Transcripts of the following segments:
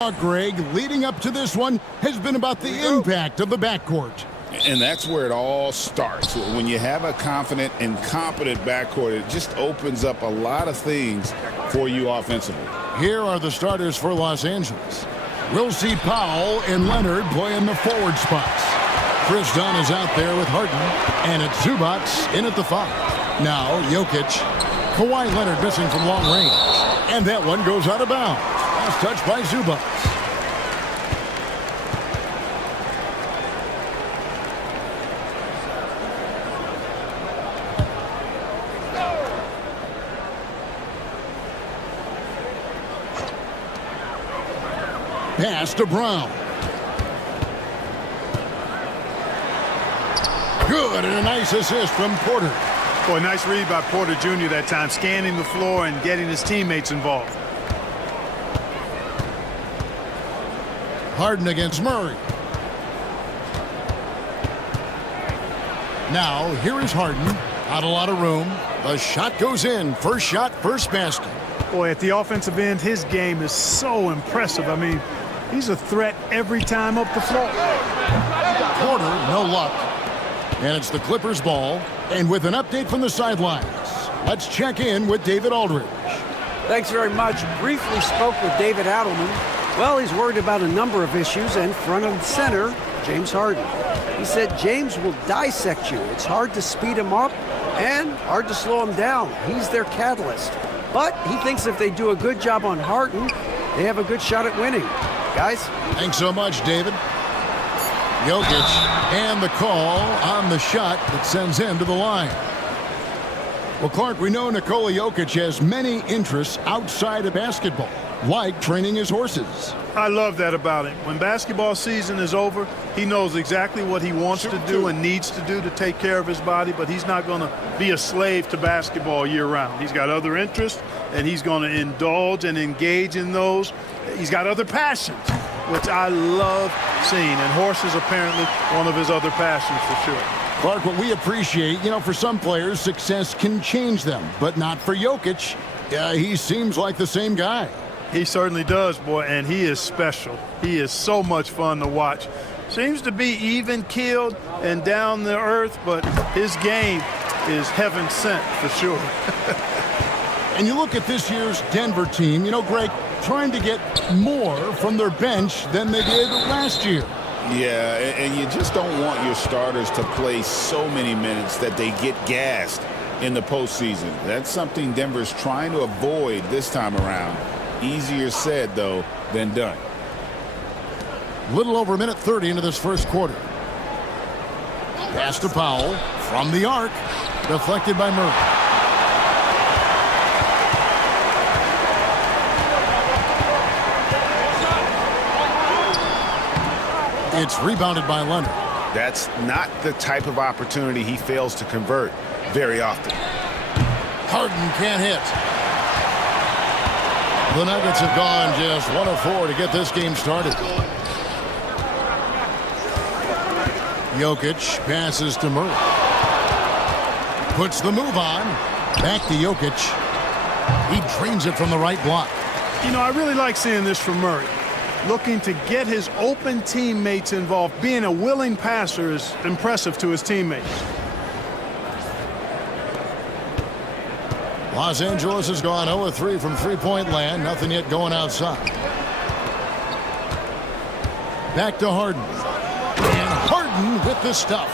Greg, leading up to this one has been about the impact of the backcourt. And that's where it all starts. When you have a confident and competent backcourt, it just opens up a lot of things for you offensively. Here are the starters for Los Angeles. We'll see Powell and Leonard play in the forward spots. Chris Dunn is out there with Harden, and it's Zubats in at the 5. Now Jokic. Kawhi Leonard missing from long range. And that one goes out of bounds. Last touch by Zubats. Pass to Brown. Good, and a nice assist from Porter. Boy, nice read by Porter Jr. that time, scanning the floor and getting his teammates involved. Harden against Murray. Now, here is Harden. Not a lot of room. The shot goes in. First shot, first basket. Boy, at the offensive end, his game is so impressive. I mean, he's a threat every time up the floor. Porter, no luck. And it's the Clippers' ball. And with an update from the sidelines, let's check in with David Aldridge. Thanks very much. Briefly spoke with David Adelman. Well, he's worried about a number of issues, and front and center, James Harden. He said James will dissect you. It's hard to speed him up and hard to slow him down. He's their catalyst. But he thinks if they do a good job on Harden, they have a good shot at winning. Guys? Thanks so much, David. Jokic, and the call on the shot that sends him to the line. Well, Clark, we know Nikola Jokic has many interests outside of basketball, like training his horses. I love that about him. When basketball season is over, he knows exactly what he wants to do and needs to do to take care of his body, but he's not going to be a slave to basketball year-round. He's got other interests, and he's going to indulge and engage in those. He's got other passions, which I love seeing, and horses apparently one of his other passions for sure. Clark, what we appreciate, for some players, success can change them, but not for Jokic. He seems like the same guy. He certainly does, boy, and he is special. He is so much fun to watch. Seems to be even-keeled and down to earth, but his game is heaven sent for sure. And you look at this year's Denver team, Greg, trying to get more from their bench than they did last year. Yeah, and you just don't want your starters to play so many minutes that they get gassed in the postseason. That's something Denver's trying to avoid this time around. Easier said, though, than done. Little over a minute 30 into this first quarter. Pass to Powell from the arc. Deflected by Murray. It's rebounded by Leonard. That's not the type of opportunity he fails to convert very often. Harden can't hit. The Nuggets have gone just 1 of 4 to get this game started. Jokic passes to Murray. Puts the move on. Back to Jokic. He drains it from the right block. I really like seeing this from Murray. Looking to get his open teammates involved. Being a willing passer is impressive to his teammates. Los Angeles has gone 0 of 3 from three-point land. Nothing yet going outside. Back to Harden. And Harden with the stuff.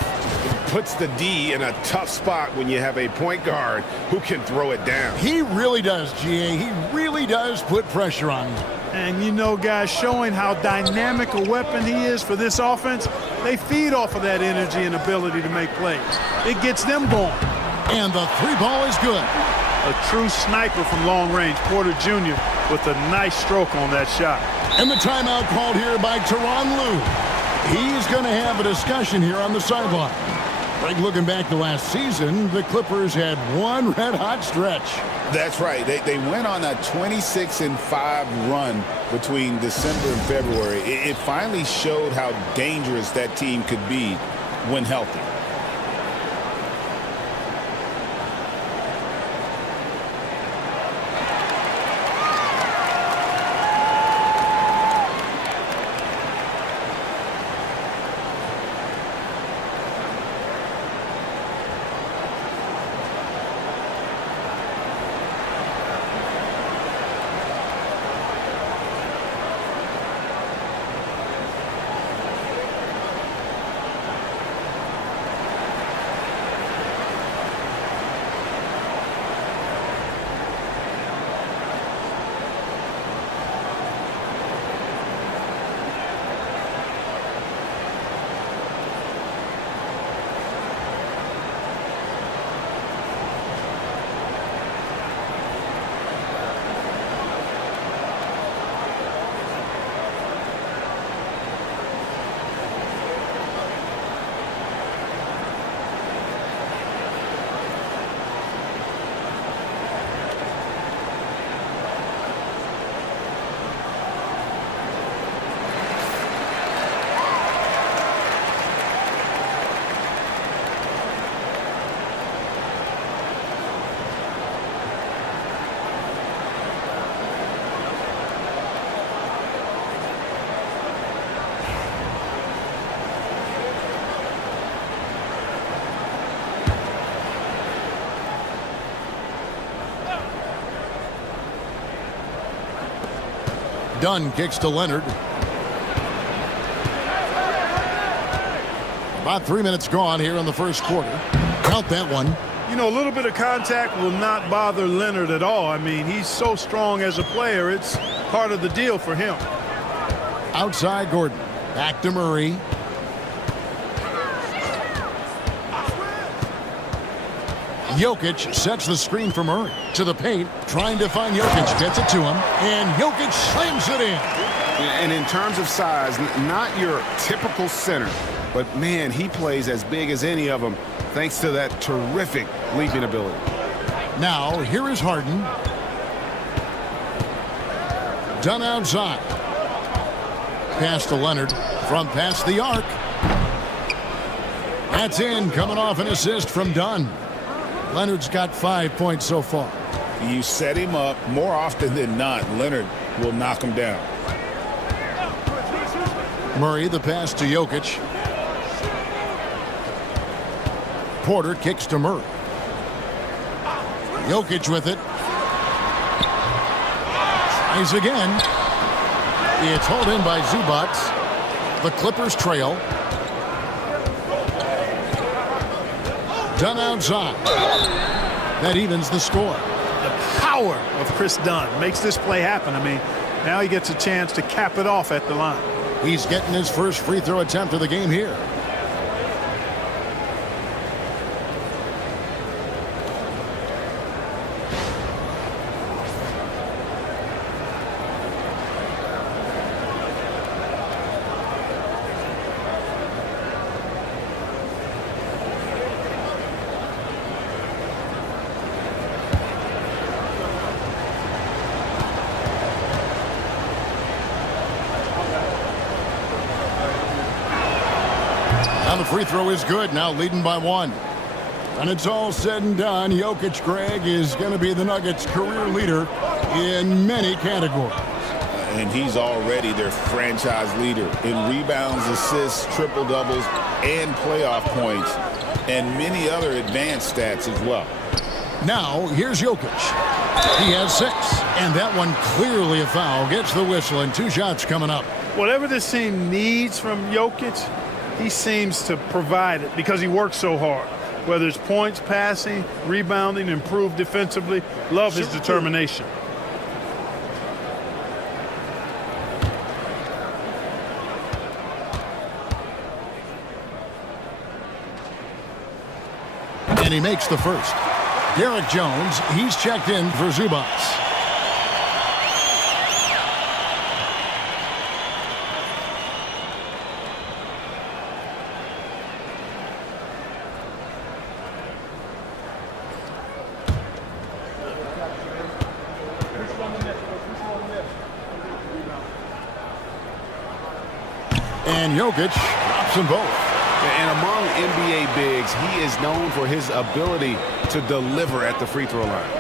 Puts the D in a tough spot when you have a point guard who can throw it down. He really does, GA. He really does put pressure on him. And guys, showing how dynamic a weapon he is for this offense, they feed off of that energy and ability to make plays. It gets them going. And the three ball is good. A true sniper from long range, Porter Jr. with a nice stroke on that shot. And the timeout called here by Tyronn Lue. He's going to have a discussion here on the sideline. Greg, looking back to last season, the Clippers had one red-hot stretch. That's right. They went on a 26-5 run between December and February. It finally showed how dangerous that team could be when healthy. Dunn kicks to Leonard. About 3 minutes gone here in the first quarter. Count that one. You know, a little bit of contact will not bother Leonard at all. I mean, he's so strong as a player. It's part of the deal for him. Outside Gordon. Back to Murray. Jokic sets the screen for Murray. To the paint, trying to find Jokic. Gets it to him, and Jokic slams it in. And in terms of size, not your typical center, but man, he plays as big as any of them thanks to that terrific leaping ability. Now, here is Harden. Dunn outside. Pass to Leonard from past the arc. That's in, coming off an assist from Dunn. Leonard's got 5 points so far. You set him up more often than not. Leonard will knock him down. Murray, the pass to Jokic. Porter kicks to Murray. Jokic with it. Tries again. It's hauled in by Zubac. The Clippers trail. Dunn outside. That evens the score. The power of Chris Dunn makes this play happen. I mean, now he gets a chance to cap it off at the line. He's getting his first free throw attempt of the game here. Now the free throw is good, now leading by 1. And it's all said and done, Jokic, Greg, is going to be the Nuggets' career leader in many categories. And he's already their franchise leader in rebounds, assists, triple-doubles, and playoff points, and many other advanced stats as well. Now, here's Jokic. He has 6, and that one clearly a foul. Gets the whistle, and 2 shots coming up. Whatever this team needs from Jokic, he seems to provide it because he works so hard. Whether it's points, passing, rebounding, improved defensively, love his determination. And he makes the first. Derek Jones, he's checked in for Zubac. And Jokic drops them both. And among NBA bigs, he is known for his ability to deliver at the free throw line.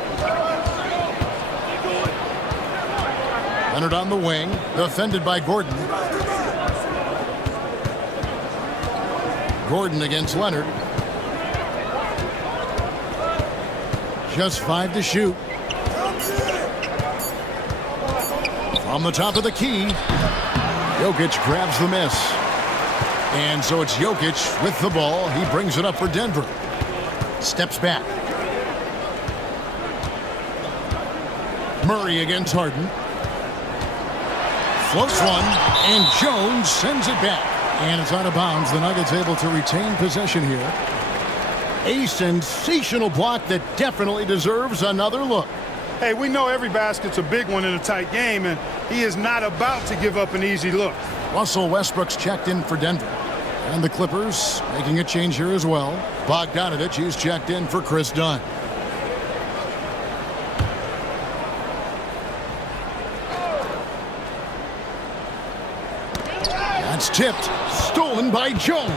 Leonard on the wing, defended by Gordon. Gordon against Leonard. Just 5 to shoot. From the top of the key, Jokic grabs the miss. And so it's Jokic with the ball. He brings it up for Denver. Steps back. Murray against Harden. Floats one, and Jones sends it back. And it's out of bounds. The Nuggets able to retain possession here. A sensational block that definitely deserves another look. Hey, we know every basket's a big one in a tight game, and he is not about to give up an easy look. Russell Westbrook's checked in for Denver. And the Clippers making a change here as well. Bogdanovich, he's checked in for Chris Dunn. That's tipped. Stolen by Jones.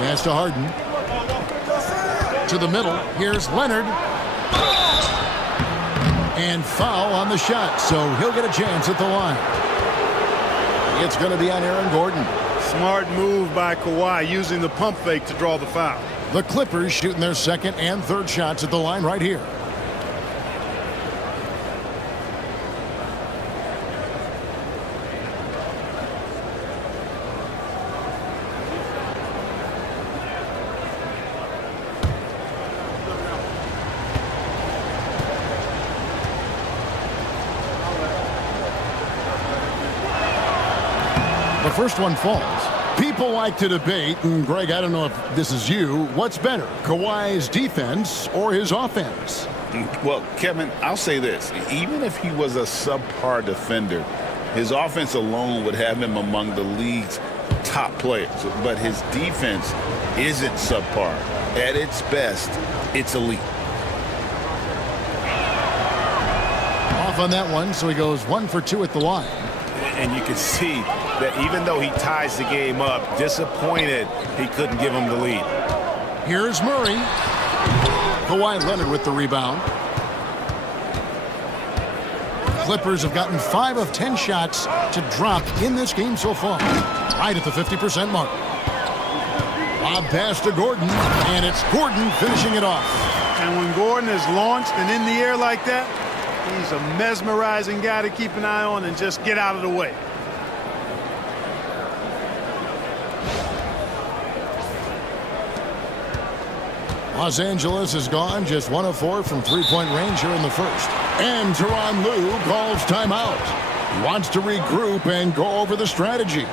Pass to Harden. To the middle. Here's Leonard. And foul on the shot, so he'll get a chance at the line. It's going to be on Aaron Gordon. Smart move by Kawhi, using the pump fake to draw the foul. The Clippers shooting their second and third shots at the line right here. first one falls. People like to debate, and Greg, I don't know if this is you, what's better, Kawhi's defense or his offense? Well, Kevin, I'll say this. Even if he was a subpar defender, his offense alone would have him among the league's top players. But his defense isn't subpar. At its best, it's elite. Off on that one, so he goes 1 for 2 at the line. And you can see that even though he ties the game up, disappointed he couldn't give him the lead. Here's Murray. Kawhi Leonard with the rebound. Clippers have gotten 5 of 10 shots to drop in this game so far. Right at the 50% mark. Lob pass to Gordon, and it's Gordon finishing it off. And when Gordon is launched and in the air like that, he's a mesmerizing guy to keep an eye on and just get out of the way. Los Angeles has gone just 1 of 4 from three-point range here in the first. And Tyronn Lue calls timeout. He wants to regroup and go over the strategy.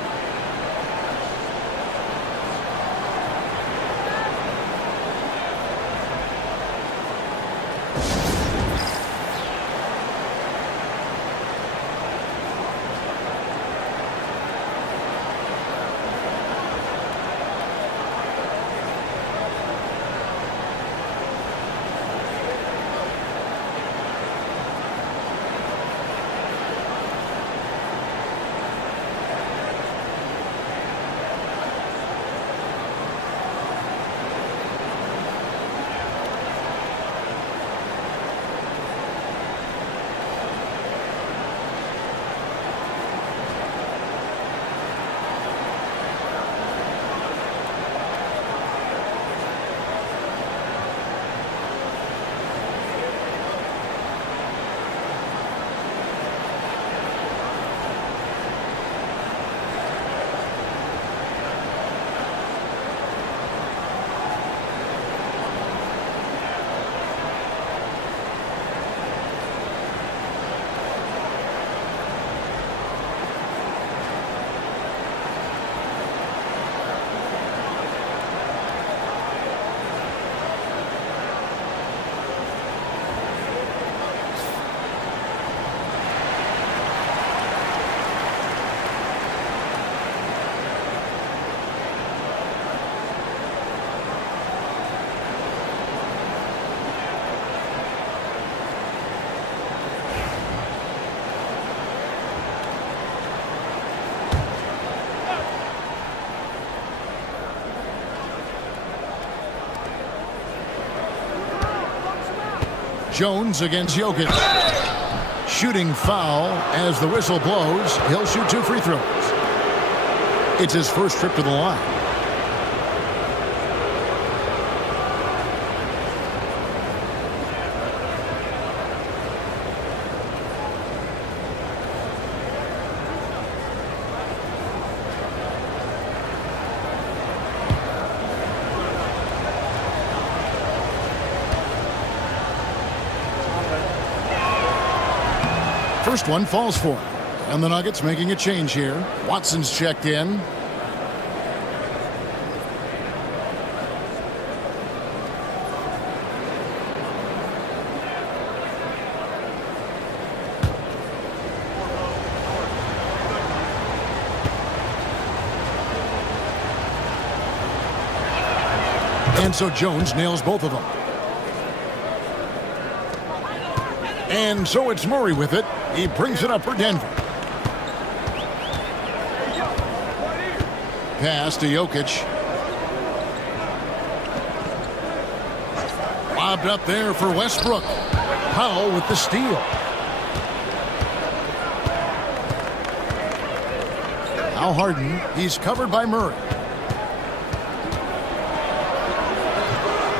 Jones against Jokic. Shooting foul as the whistle blows. He'll shoot 2 free throws. It's his first trip to the line. First one falls for him. And the Nuggets making a change here. Watson's checked in. And so Jones nails both of them. And so it's Murray with it. He brings it up for Denver. Pass to Jokic. Lobbed up there for Westbrook. Powell with the steal. Now Harden. He's covered by Murray.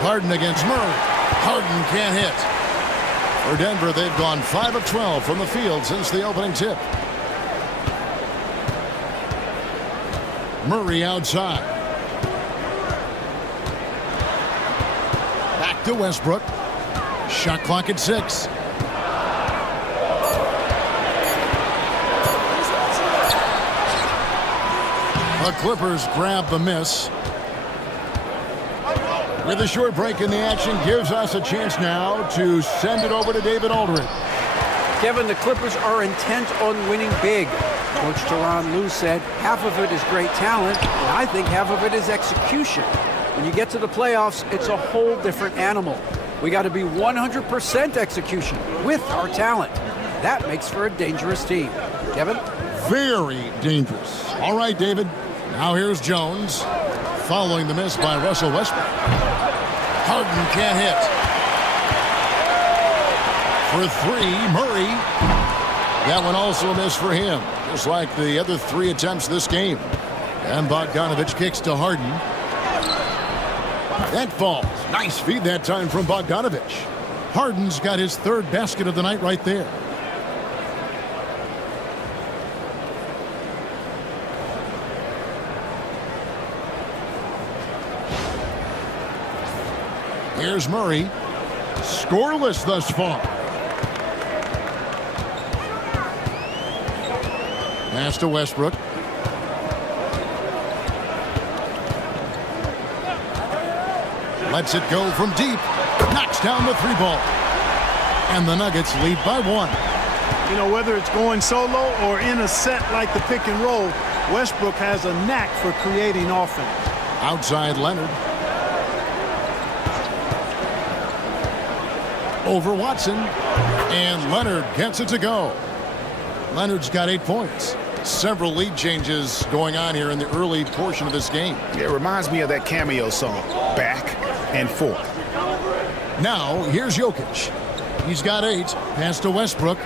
Harden against Murray. Harden can't hit. For Denver, they've gone 5 of 12 from the field since the opening tip. Murray outside. Back to Westbrook. Shot clock at 6. The Clippers grab the miss. With a short break in the action, gives us a chance now to send it over to David Aldridge. Kevin, the Clippers are intent on winning big. Coach Tyronn Lue said half of it is great talent, and I think half of it is execution. When you get to the playoffs, it's a whole different animal. We got to be 100% execution with our talent. That makes for a dangerous team. Kevin? Very dangerous. All right, David. Now here's Jones. Following the miss by Russell Westbrook. Harden can't hit. For three, Murray. That one also a miss for him, just like the other 3 attempts this game. And Bogdanovich kicks to Harden. That falls. Nice feed that time from Bogdanovich. Harden's got his 3rd basket of the night right there. Here's Murray. Scoreless thus far. Pass to Westbrook. Lets it go from deep. Knocks down the 3-ball. And the Nuggets lead by 1. You know, whether it's going solo or in a set like the pick and roll, Westbrook has a knack for creating offense. Outside Leonard. Over Watson. And Leonard gets it to go. Leonard's got 8 points. Several lead changes going on here in the early portion of this game. It reminds me of that cameo song, Back and Forth. Now, here's Jokic. He's got 8. Pass to Westbrook.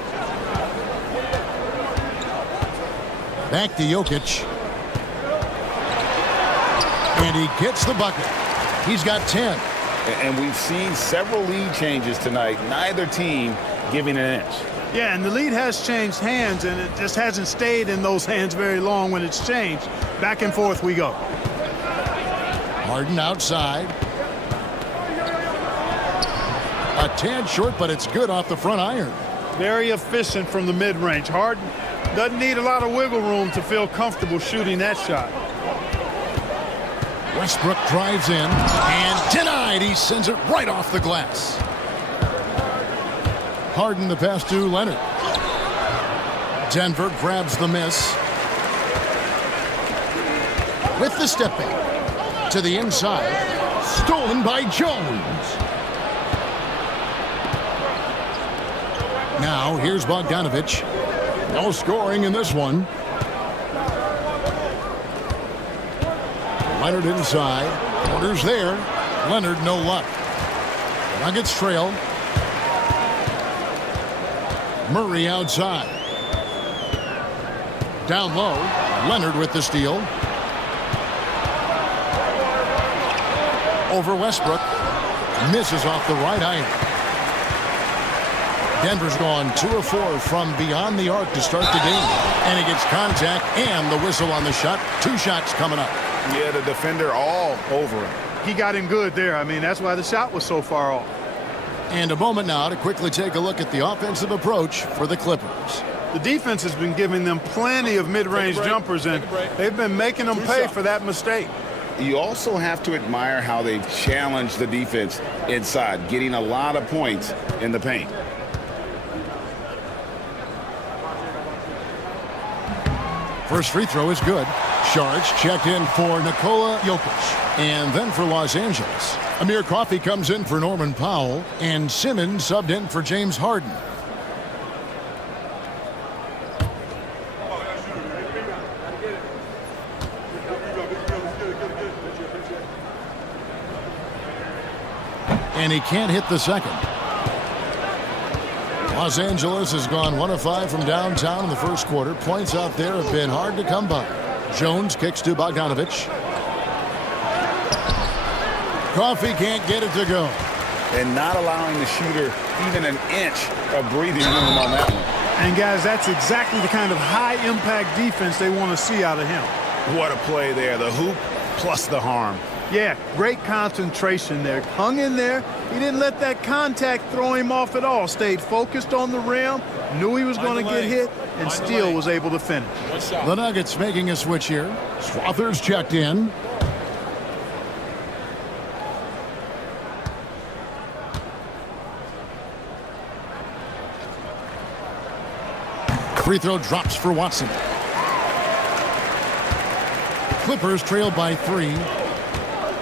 Back to Jokic. And he gets the bucket. He's got 10. And we've seen several lead changes tonight. Neither team giving an inch. Yeah, and the lead has changed hands, and it just hasn't stayed in those hands very long when it's changed. Back and forth we go. Harden outside. A tad short, but it's good off the front iron. Very efficient from the mid-range. Harden doesn't need a lot of wiggle room to feel comfortable shooting that shot. Westbrook drives in and denied. He sends it right off the glass. Harden the pass to Leonard. Denver grabs the miss. With the step back to the inside. Stolen by Jones. Now here's Bogdanovich. No scoring in this one. Leonard inside. Orders there. Leonard no luck. Nuggets trail. Murray outside. Down low. Leonard with the steal. Over Westbrook. Misses off the right iron. Denver's gone 2 of 4 from beyond the arc to start the game. And he gets contact and the whistle on the shot. 2 shots coming up. Yeah, the defender all over him. He got him good there. I mean, that's why the shot was so far off. And a moment now to quickly take a look at the offensive approach for the Clippers. The defense has been giving them plenty of mid-range jumpers, and they've been making them pay for that mistake. You also have to admire how they've challenged the defense inside, getting a lot of points in the paint. First free throw is good. Charge checked in for Nikola Jokic. And then for Los Angeles, Amir Coffey comes in for Norman Powell. And Simmons subbed in for James Harden. And he can't hit the second. Los Angeles has gone 1 of 5 from downtown in the first quarter. Points out there have been hard to come by. Jones kicks to Bogdanovich. Coffey can't get it to go. And not allowing the shooter even an inch of breathing room on that one. And, guys, that's exactly the kind of high-impact defense they want to see out of him. What a play there. The hoop plus the harm. Yeah, great concentration there. Hung in there. He didn't let that contact throw him off at all. Stayed focused on the rim. Knew he was going to get hit. and still was able to finish. The Nuggets making a switch here. Swathers checked in. Free throw drops for Watson. Clippers trailed by 3.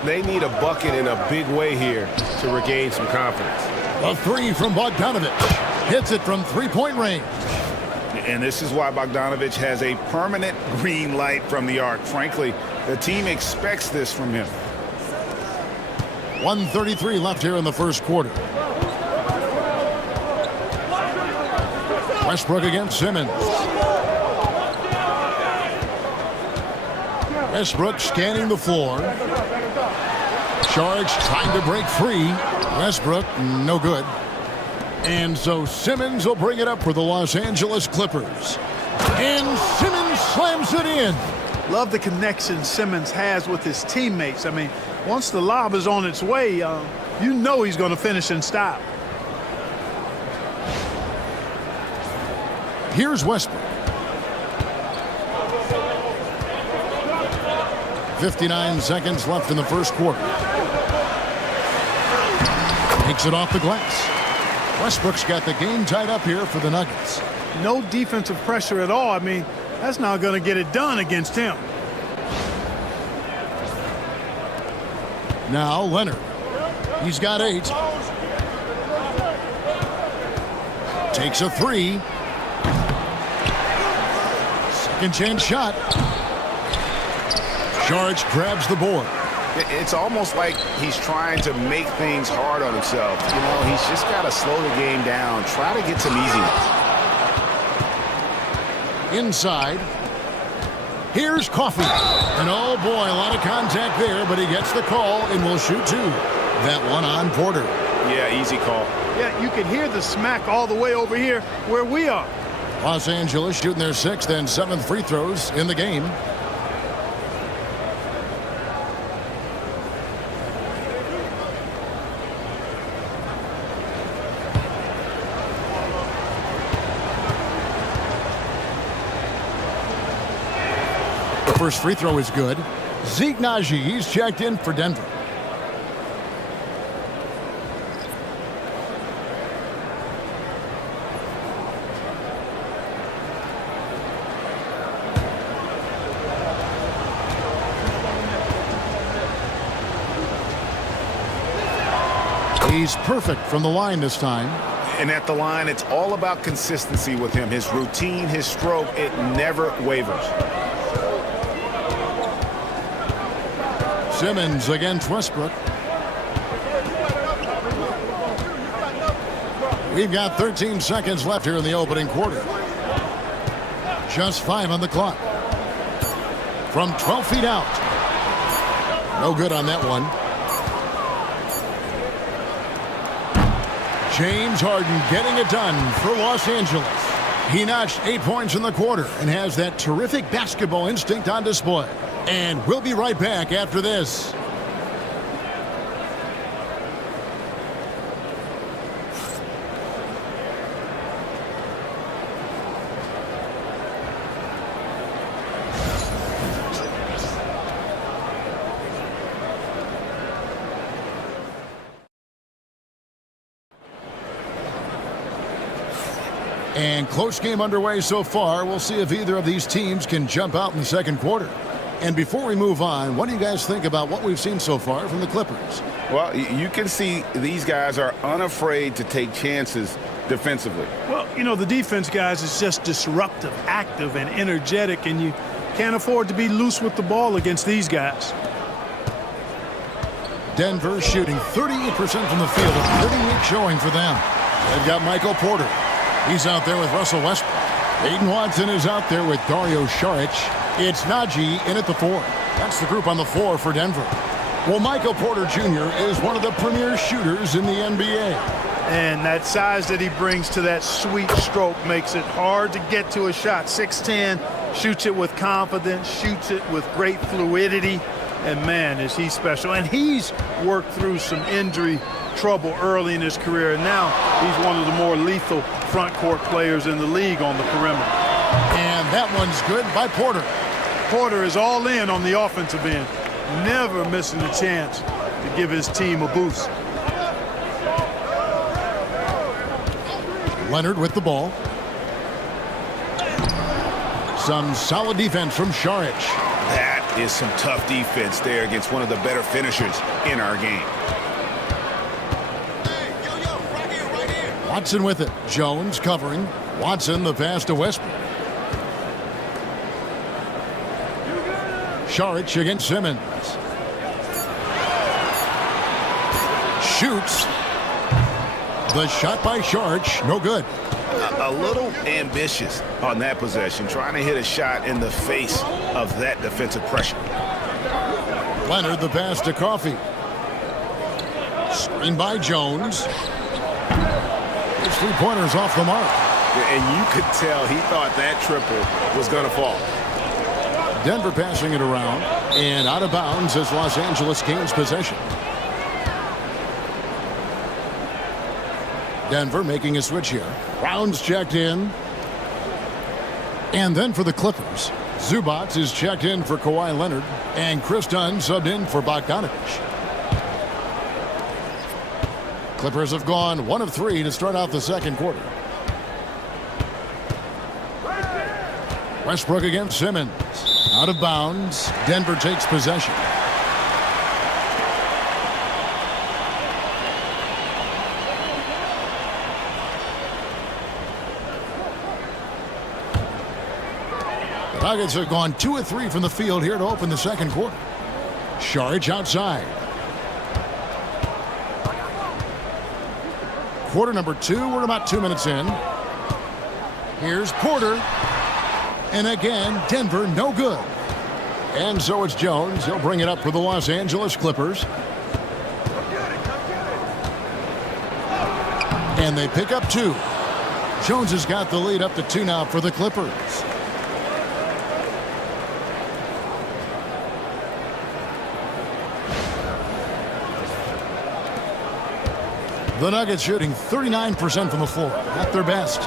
They need a bucket in a big way here to regain some confidence. A 3 from Bogdanovich. Hits it from three-point range. And this is why Bogdanovich has a permanent green light from the arc. Frankly, the team expects this from him. 1:33 left here in the first quarter. Westbrook against Simmons. Westbrook scanning the floor. Charge trying to break free. Westbrook, no good. And so Simmons will bring it up for the Los Angeles Clippers. And Simmons slams it in. Love the connection Simmons has with his teammates. I mean, once the lob is on its way, you know he's going to finish in style. Here's Westbrook. 59 seconds left in the first quarter. Takes it off the glass. Westbrook's got the game tied up here for the Nuggets. No defensive pressure at all. I mean, that's not going to get it done against him. Now Leonard. He's got 8. Takes a 3. Second chance shot. Charge grabs the board. It's almost like he's trying to make things hard on himself. You know, he's just got to slow the game down. Try to get some easiness. Inside. Here's Coffey. And oh boy, a lot of contact there, but he gets the call and will shoot 2. That one on Porter. Yeah, easy call. Yeah, you can hear the smack all the way over here where we are. Los Angeles shooting their 6th and 7th free throws in the game. The first free throw is good. Zeke Naji, he's checked in for Denver. He's perfect from the line this time. And at the line, it's all about consistency with him. His routine, his stroke, it never wavers. Simmons against Westbrook. We've got 13 seconds left here in the opening quarter. Just 5 on the clock. From 12 feet out. No good on that one. James Harden getting it done for Los Angeles. He notched 8 points in the quarter and has that terrific basketball instinct on display. And we'll be right back after this. And close game underway so far. We'll see if either of these teams can jump out in the second quarter. And before we move on, what do you guys think about what we've seen so far from the Clippers? Well, you can see these guys are unafraid to take chances defensively. Well, you know, the defense, guys, is just disruptive, active, and energetic, and you can't afford to be loose with the ball against these guys. Denver shooting 38% from the field. A pretty weak showing for them. They've got Michael Porter. He's out there with Russell Westbrook. Aiden Watson is out there with Dario Saric. It's Naji in at the 4. That's the group on the floor for Denver. Well, Michael Porter Jr. is one of the premier shooters in the NBA. And that size that he brings to that sweet stroke makes it hard to get to a shot. 6'10", shoots it with confidence, shoots it with great fluidity. And, man, is he special. And he's worked through some injury trouble early in his career, and now he's one of the more lethal front court players in the league on the perimeter. And that one's good by Porter. Porter is all in on the offensive end, never missing a chance to give his team a boost. Leonard with the ball. Some solid defense from Šarić. That is some tough defense there against one of the better finishers in our game. Watson with it. Jones covering. Watson the pass to Westbrook. Šarić against Simmons. Shoots. The shot by Šarić, no good. A little ambitious on that possession, trying to hit a shot in the face of that defensive pressure. Leonard the pass to Coffey. Screen by Jones. His three-pointers off the mark. And you could tell he thought that triple was going to fall. Denver passing it around and out of bounds as Los Angeles gains possession. Denver making a switch here. Brown's checked in. And then for the Clippers, Zubac is checked in for Kawhi Leonard, and Chris Dunn subbed in for Bogdanovich. Clippers have gone 1 of 3 to start out the second quarter. Westbrook against Simmons. Out of bounds. Denver takes possession. The Nuggets have gone 2 of 3 from the field here to open the second quarter. Šarić outside. Quarter number 2. We're about 2 minutes in. Here's Porter. And again, Denver no good. And so it's Jones. He'll bring it up for the Los Angeles Clippers. And they pick up 2. Jones has got the lead up to 2 now for the Clippers. The Nuggets shooting 39% from the floor. At their best.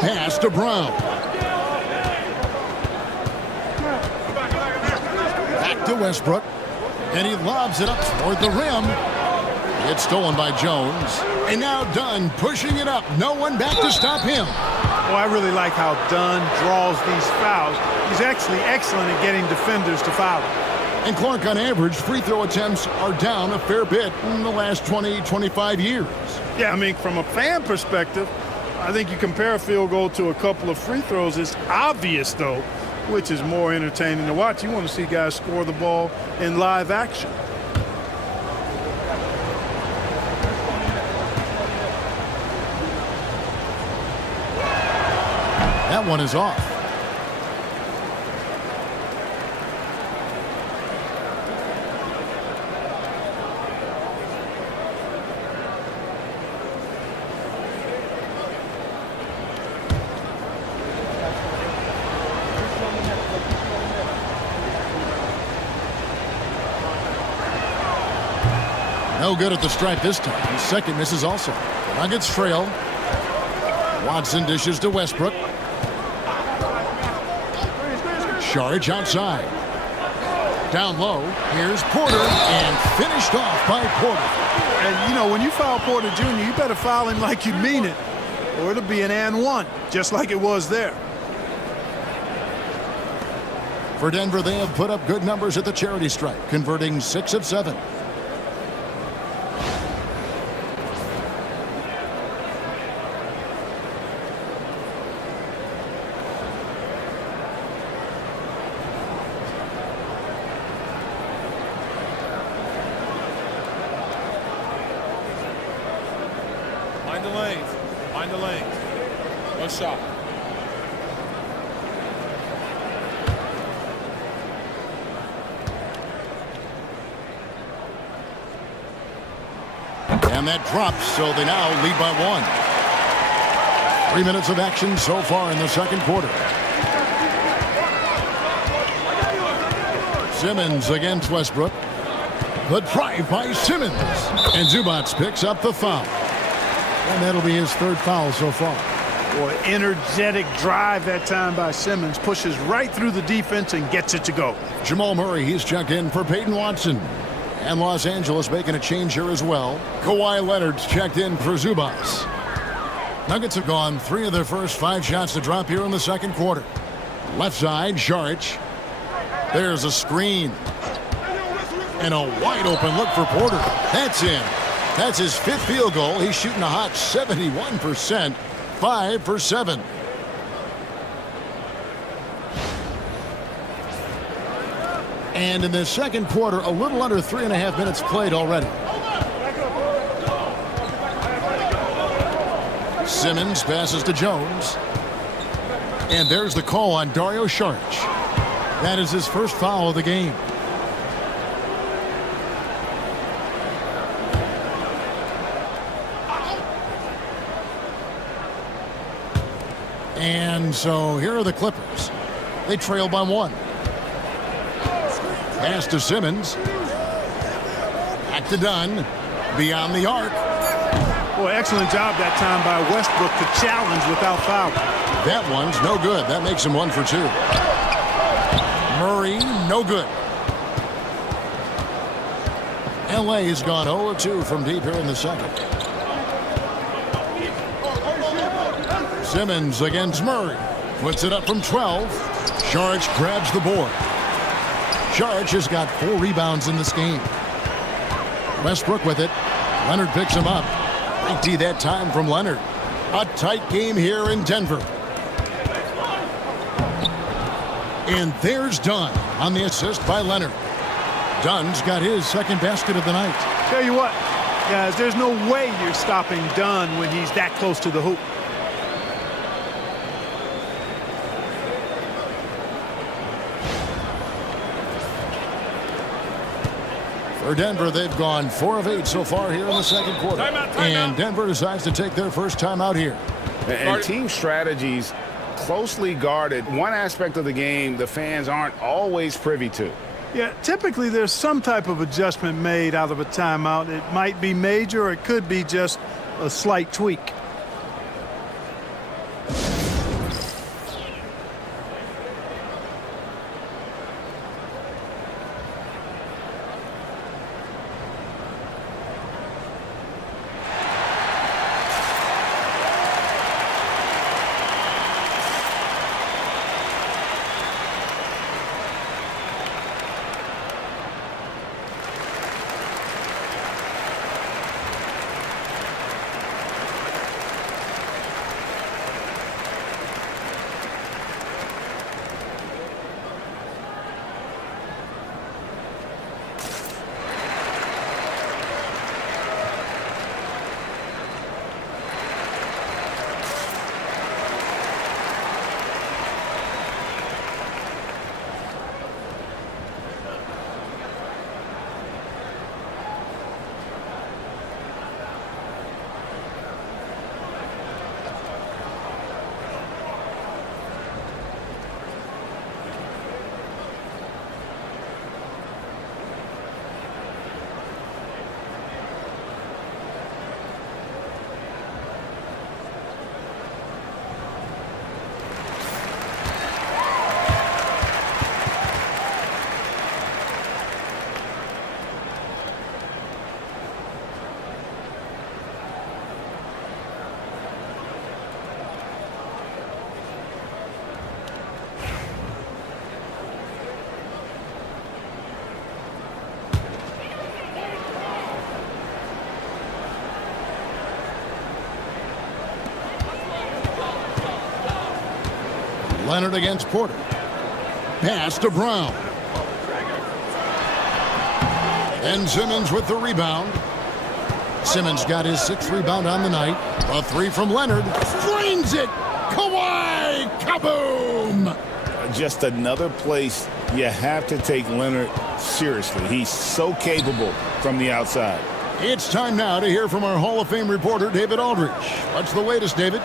Pass to Brown. Back to Westbrook. And he lobs it up toward the rim. It's stolen by Jones. And now Dunn pushing it up. No one back to stop him. Well, I really like how Dunn draws these fouls. He's actually excellent at getting defenders to foul him. And Clark, on average, free throw attempts are down a fair bit in the last 20, 25 years. Yeah, I mean, from a fan perspective, I think you compare a field goal to a couple of free throws. It's obvious, though, which is more entertaining to watch. You want to see guys score the ball in live action. That one is off. No good at the stripe this time. His second misses also. The Nuggets trail. Watson dishes to Westbrook. Šarić outside. Down low. Here's Porter, and finished off by Porter. And, you know, when you foul Porter Jr., you better foul him like you mean it, or it'll be an and one, just like it was there. For Denver, they have put up good numbers at the charity stripe, converting 6 of 7. Mind the lanes. Mind the lanes. No shot. And that drops, so they now lead by 1. 3 minutes of action so far in the second quarter. Simmons against Westbrook. The drive by Simmons. And Zubac picks up the foul. And that'll be his 3rd foul so far. Boy, energetic drive that time by Simmons. Pushes right through the defense and gets it to go. Jamal Murray, he's checked in for Peyton Watson. And Los Angeles making a change here as well. Kawhi Leonard's checked in for Zubats. Nuggets have gone 3 of their first 5 shots to drop here in the second quarter. Left side, Saric. There's a screen. And a wide open look for Porter. That's in. That's his 5th field goal. He's shooting a hot 71%. 5 for 7. And in the second quarter, a little under 3.5 minutes played already. Simmons passes to Jones. And there's the call on Dario Saric. That is his first foul of the game. And so here are the Clippers. They trail by 1. Pass to Simmons. Back to Dunn. Beyond the arc. Boy, excellent job that time by Westbrook to challenge without foul. That one's no good. That makes him 1 for 2. Murray, no good. LA's gone 0-2 from deep here in the second. Simmons against Murray. Puts it up from 12. Saric grabs the board. Saric has got 4 rebounds in this game. Westbrook with it. Leonard picks him up. Big D that time from Leonard. A tight game here in Denver. And there's Dunn on the assist by Leonard. Dunn's got his second basket of the night. Tell you what, guys, there's no way you're stopping Dunn when he's that close to the hoop. For Denver, they've gone 4 of 8 so far here in the second quarter. And Denver decides to take their first time out here. And team strategies closely guarded. One aspect of the game the fans aren't always privy to. Yeah, typically there's some type of adjustment made out of a timeout. It might be major or it could be just a slight tweak. Leonard against Porter. Pass to Brown. And Simmons with the rebound. Simmons got his 6th rebound on the night. A 3 from Leonard. Flings it. Kawhi. Kaboom. Just another place you have to take Leonard seriously. He's so capable from the outside. It's time now to hear from our Hall of Fame reporter, David Aldridge. What's the latest, David?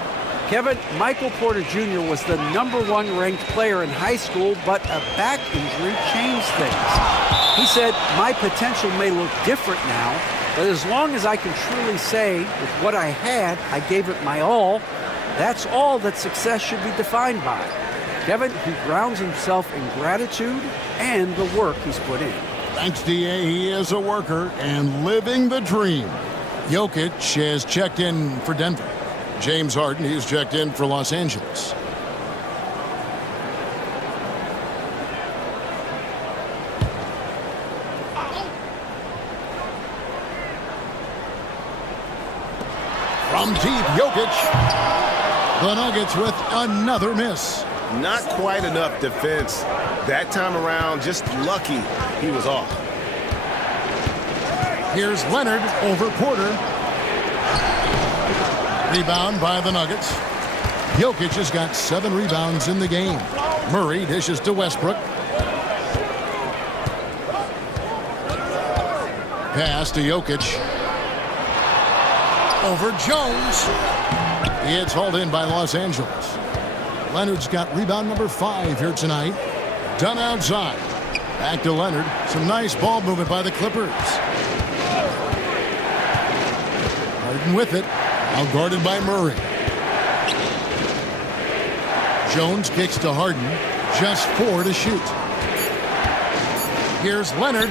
Kevin, Michael Porter Jr. was the #1 ranked player in high school, but a back injury changed things. He said, "My potential may look different now, but as long as I can truly say with what I had, I gave it my all, That's all that success should be defined by. Kevin, he grounds himself in gratitude and the work he's put in. Thanks, D.A. He is a worker and living the dream. Jokic has checked in for Denver. James Harden, he's checked in for Los Angeles. From deep, Jokic. The Nuggets with another miss. Not quite enough defense. That time around, just lucky he was off. Here's Leonard over Porter. Rebound by the Nuggets. Jokic has got 7 rebounds in the game. Murray dishes to Westbrook. Pass to Jokic. Over Jones. It's hauled in by Los Angeles. Leonard's got rebound number 5 here tonight. Done outside. Back to Leonard. Some nice ball movement by the Clippers. Harden with it. Now guarded by Murray. Jones kicks to Harden. Just 4 to shoot. Here's Leonard.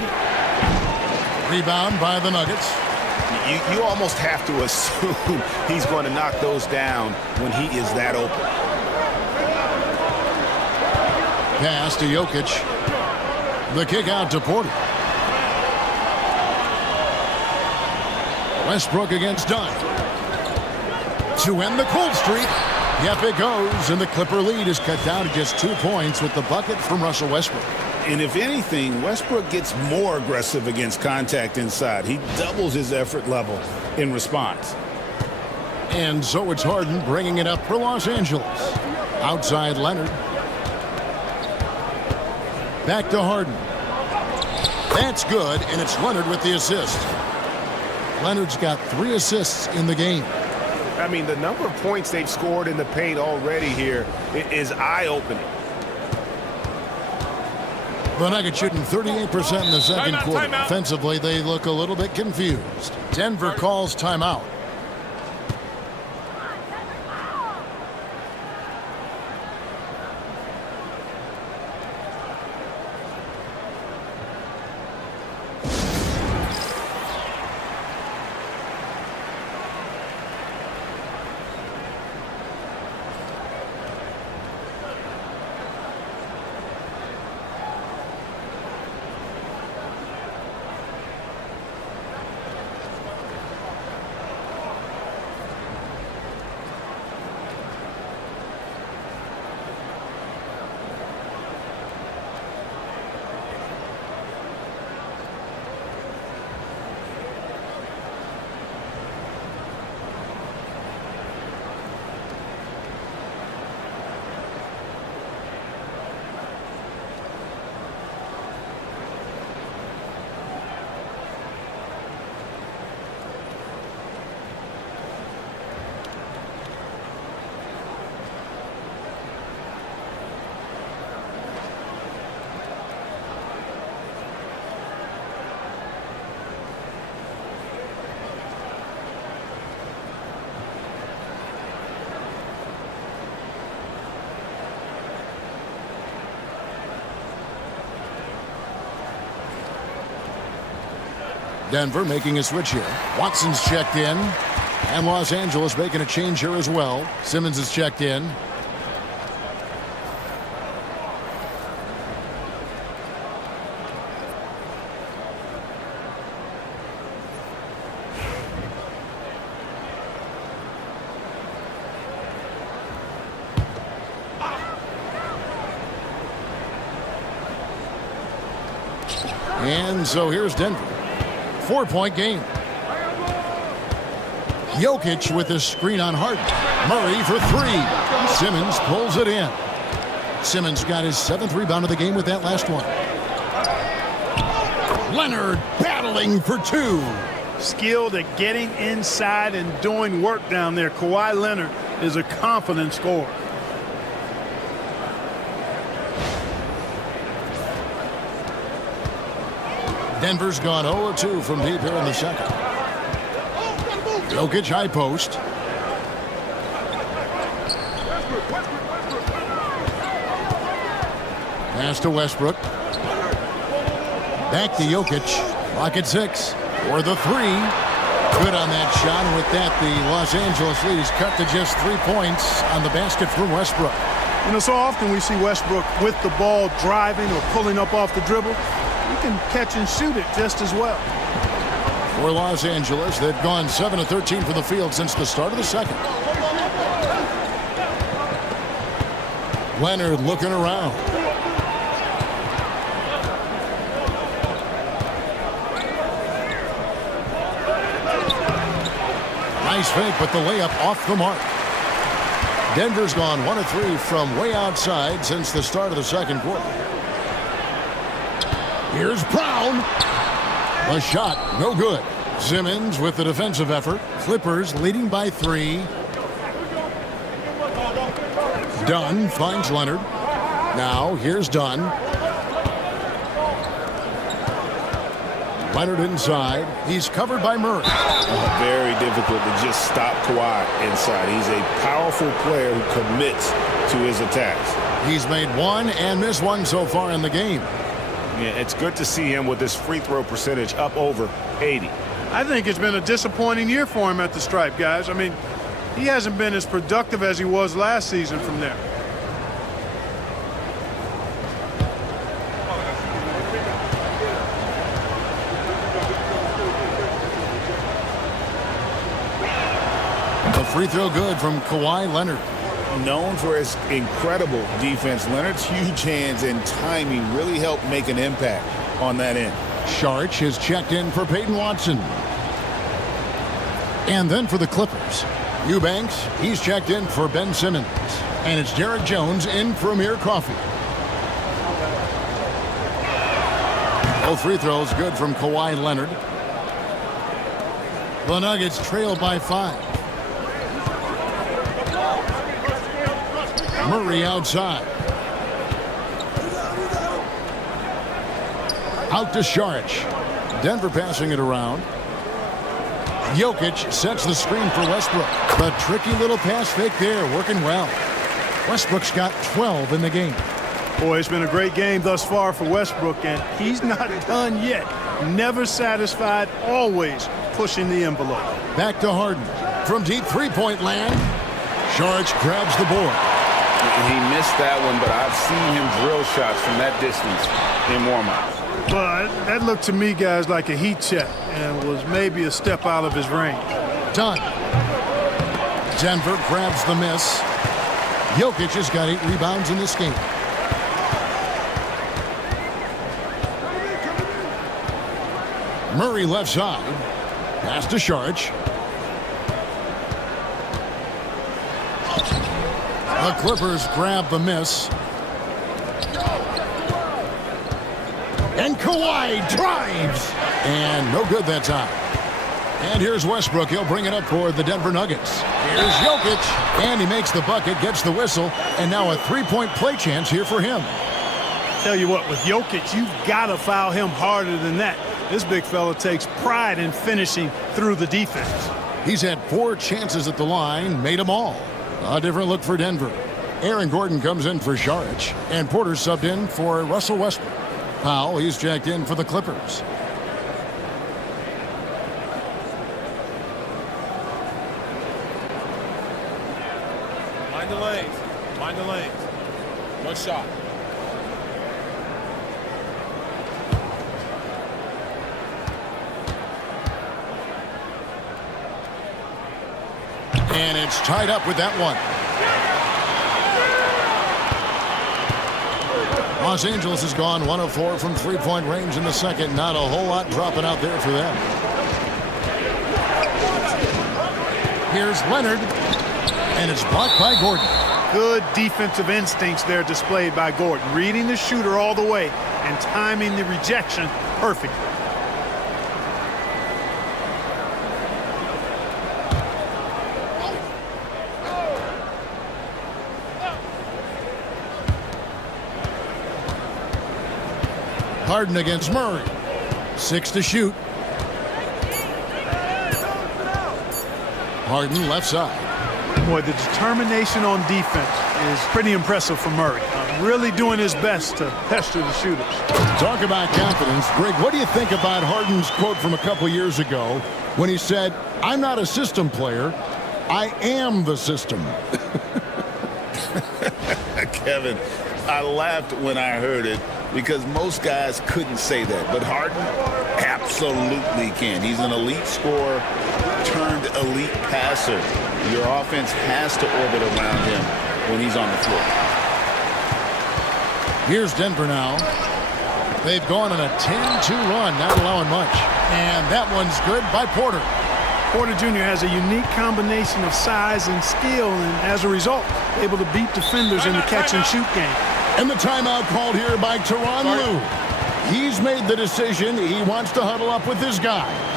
Rebound by the Nuggets. You almost have to assume he's going to knock those down when he is that open. Pass to Jokic. The kick out to Porter. Westbrook against Dunn. To end the cold streak. Yep, it goes, and the Clipper lead is cut down to just 2 points with the bucket from Russell Westbrook. And if anything, Westbrook gets more aggressive against contact inside. He doubles his effort level in response. And so it's Harden bringing it up for Los Angeles. Outside Leonard. Back to Harden. That's good, and it's Leonard with the assist. Leonard's got 3 assists in the game. I mean, the number of points they've scored in the paint already here is eye-opening. The Nuggets shooting 38% in the second quarter. Timeout. Offensively, they look a little bit confused. Denver calls timeout. Denver making a switch here. Watson's checked in. And Los Angeles making a change here as well. Simmons is checked in. And so here's Denver. 4-point game. Jokic with a screen on Harden. Murray for 3. Simmons pulls it in. Simmons got his 7th rebound of the game with that last one. Leonard battling for 2. Skilled at getting inside and doing work down there. Kawhi Leonard is a confident scorer. Denver's gone 0-2 from deep here in the second. Jokic high post. Pass to Westbrook. Back to Jokic. Lock at 6. For the 3. Good on that shot. And with that, the Los Angeles lead is cut to just 3 points on the basket from Westbrook. You know, so often we see Westbrook with the ball driving or pulling up off the dribble. He can catch and shoot it just as well. For Los Angeles, they've gone 7 of 13 from the field since the start of the second. Leonard looking around. Nice fake, but the layup off the mark. Denver's gone 1 of 3 from way outside since the start of the second quarter. Here's Brown. The shot, no good. Simmons with the defensive effort. Clippers leading by 3. Dunn finds Leonard. Now here's Dunn. Leonard inside. He's covered by Murray. Very difficult to just stop Kawhi inside. He's a powerful player who commits to his attacks. He's made 1 and missed 1 so far in the game. Yeah, it's good to see him with his free throw percentage up over 80. I think it's been a disappointing year for him at the stripe, guys. I mean, he hasn't been as productive as he was last season from there. The free throw good from Kawhi Leonard. Known for his incredible defense, Leonard's huge hands and timing really help make an impact on that end. Sharch is checked in for Peyton Watson. And then for the Clippers, Eubanks, he's checked in for Ben Simmons. And it's Derek Jones in for Amir Coffey. Both free throws good from Kawhi Leonard. The Nuggets trail by 5. Murray outside. Out to Sharch. Denver passing it around. Jokic sets the screen for Westbrook. The tricky little pass fake there, working well. Westbrook's got 12 in the game. Boy, it's been a great game thus far for Westbrook, and he's not done yet. Never satisfied, always pushing the envelope. Back to Harden. From deep three-point land, Sharch grabs the board. He missed that one, but I've seen him drill shots from that distance in warm-up. But that looked to me, guys, like a heat check and was maybe a step out of his range. Done. Denver grabs the miss. Jokic has got 8 rebounds in this game. Murray left side. Pass to Sharch. The Clippers grab the miss. And Kawhi drives. And no good that time. And here's Westbrook. He'll bring it up for the Denver Nuggets. Here's Jokic. And he makes the bucket, gets the whistle. And now a 3-point play chance here for him. Tell you what, with Jokic, you've got to foul him harder than that. This big fella takes pride in finishing through the defense. He's had 4 chances at the line, made them all. A different look for Denver. Aaron Gordon comes in for Sharch. And Porter subbed in for Russell Westbrook. Powell, he's checked in for the Clippers. Mind the lanes. Mind the lanes. One shot. And it's tied up with that one. Los Angeles has gone 1 of 4 from three-point range in the second. Not a whole lot dropping out there for them. Here's Leonard. And it's blocked by Gordon. Good defensive instincts there displayed by Gordon. Reading the shooter all the way and timing the rejection perfectly. Harden against Murray. 6 to shoot. Harden left side. Boy, the determination on defense is pretty impressive for Murray. really doing his best to pester the shooters. Talk about confidence. Greg, what do you think about Harden's quote from a couple years ago when he said, "I'm not a system player, I am the system"? Kevin, I laughed when I heard it because most guys couldn't say that. But Harden absolutely can. He's an elite scorer turned elite passer. Your offense has to orbit around him when he's on the floor. Here's Denver now. They've gone on a 10-2 run, not allowing much. And that one's good by Porter. Porter Jr. has a unique combination of size and skill, and as a result, able to beat defenders in the catch-and-shoot game. And the timeout called here by Tyronn Lue. He's made the decision. He wants to huddle up with his guys.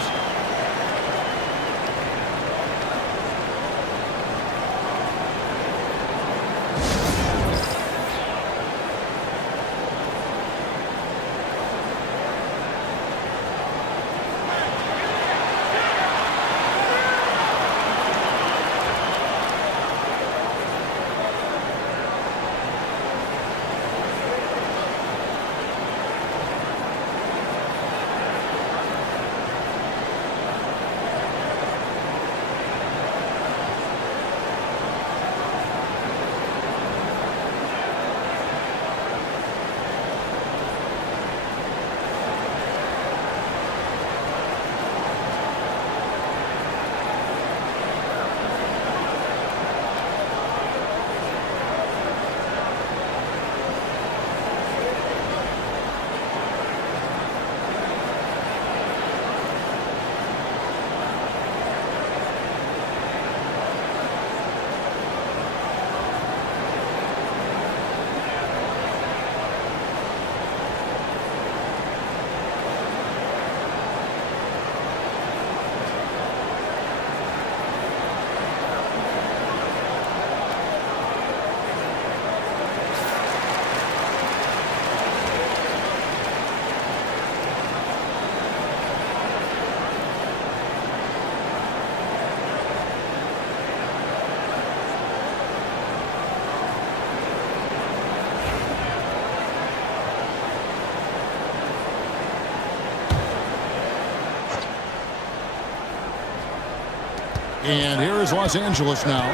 And here is Los Angeles now,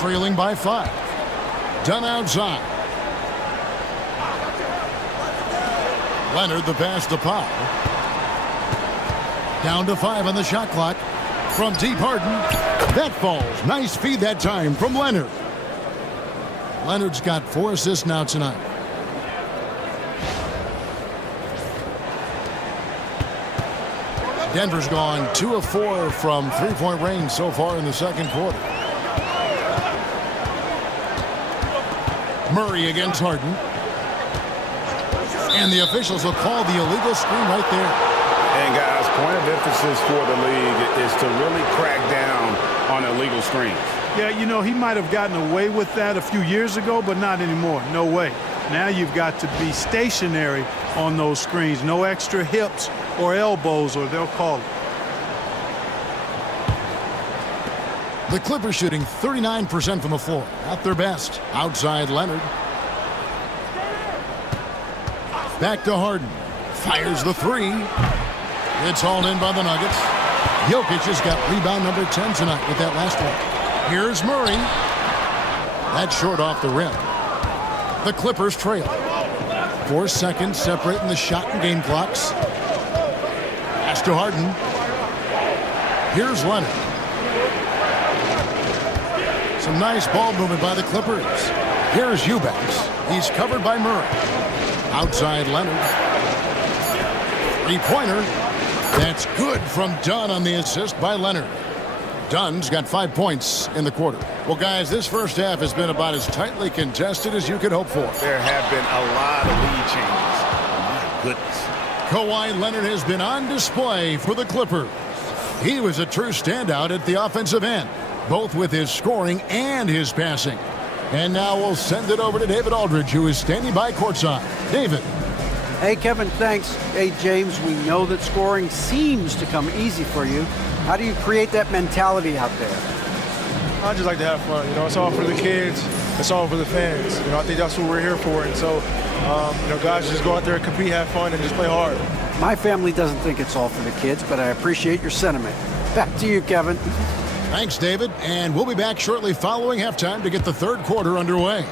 trailing by 5. Dunn outside. Leonard the pass to Powell. Down to 5 on the shot clock. From deep, Harden. That falls. Nice feed that time from Leonard. Leonard's got 4 assists now tonight. Denver's gone 2 of 4 from three-point range so far in the second quarter. Murray against Harden. And the officials will call the illegal screen right there. And guys, point of emphasis for the league is to really crack down on illegal screens. Yeah, you know, he might have gotten away with that a few years ago, but not anymore. No way. Now you've got to be stationary on those screens. No extra hips or elbows, or they'll call it. The Clippers shooting 39% from the floor. At their best. Outside Leonard. Back to Harden. Fires the 3. It's hauled in by the Nuggets. Jokic has got rebound number 10 tonight with that last one. Here's Murray. That's short off the rim. The Clippers trail. 4 seconds separating the shot and game clocks. Pass to Harden. Here's Leonard. Some nice ball movement by the Clippers. Here's Eubanks. He's covered by Murray. Outside Leonard. Three-pointer. That's good from Dunn on the assist by Leonard. Dunn's got 5 points in the quarter. Well, guys, this first half has been about as tightly contested as you could hope for. There have been a lot of lead changes. My goodness. Kawhi Leonard has been on display for the Clippers. He was a true standout at the offensive end, both with his scoring and his passing. And now we'll send it over to David Aldridge, who is standing by courtside. David. Hey, Kevin, thanks. Hey, James, we know that scoring seems to come easy for you. How do you create that mentality out there? I just like to have fun. You know, it's all for the kids. it's all for the fans. You know, I think that's what we're here for. And so, you know, guys, just go out there and compete, have fun, and just play hard. My family doesn't think it's all for the kids, but I appreciate your sentiment. Back to you, Kevin. Thanks, David. And we'll be back shortly following halftime to get the third quarter underway.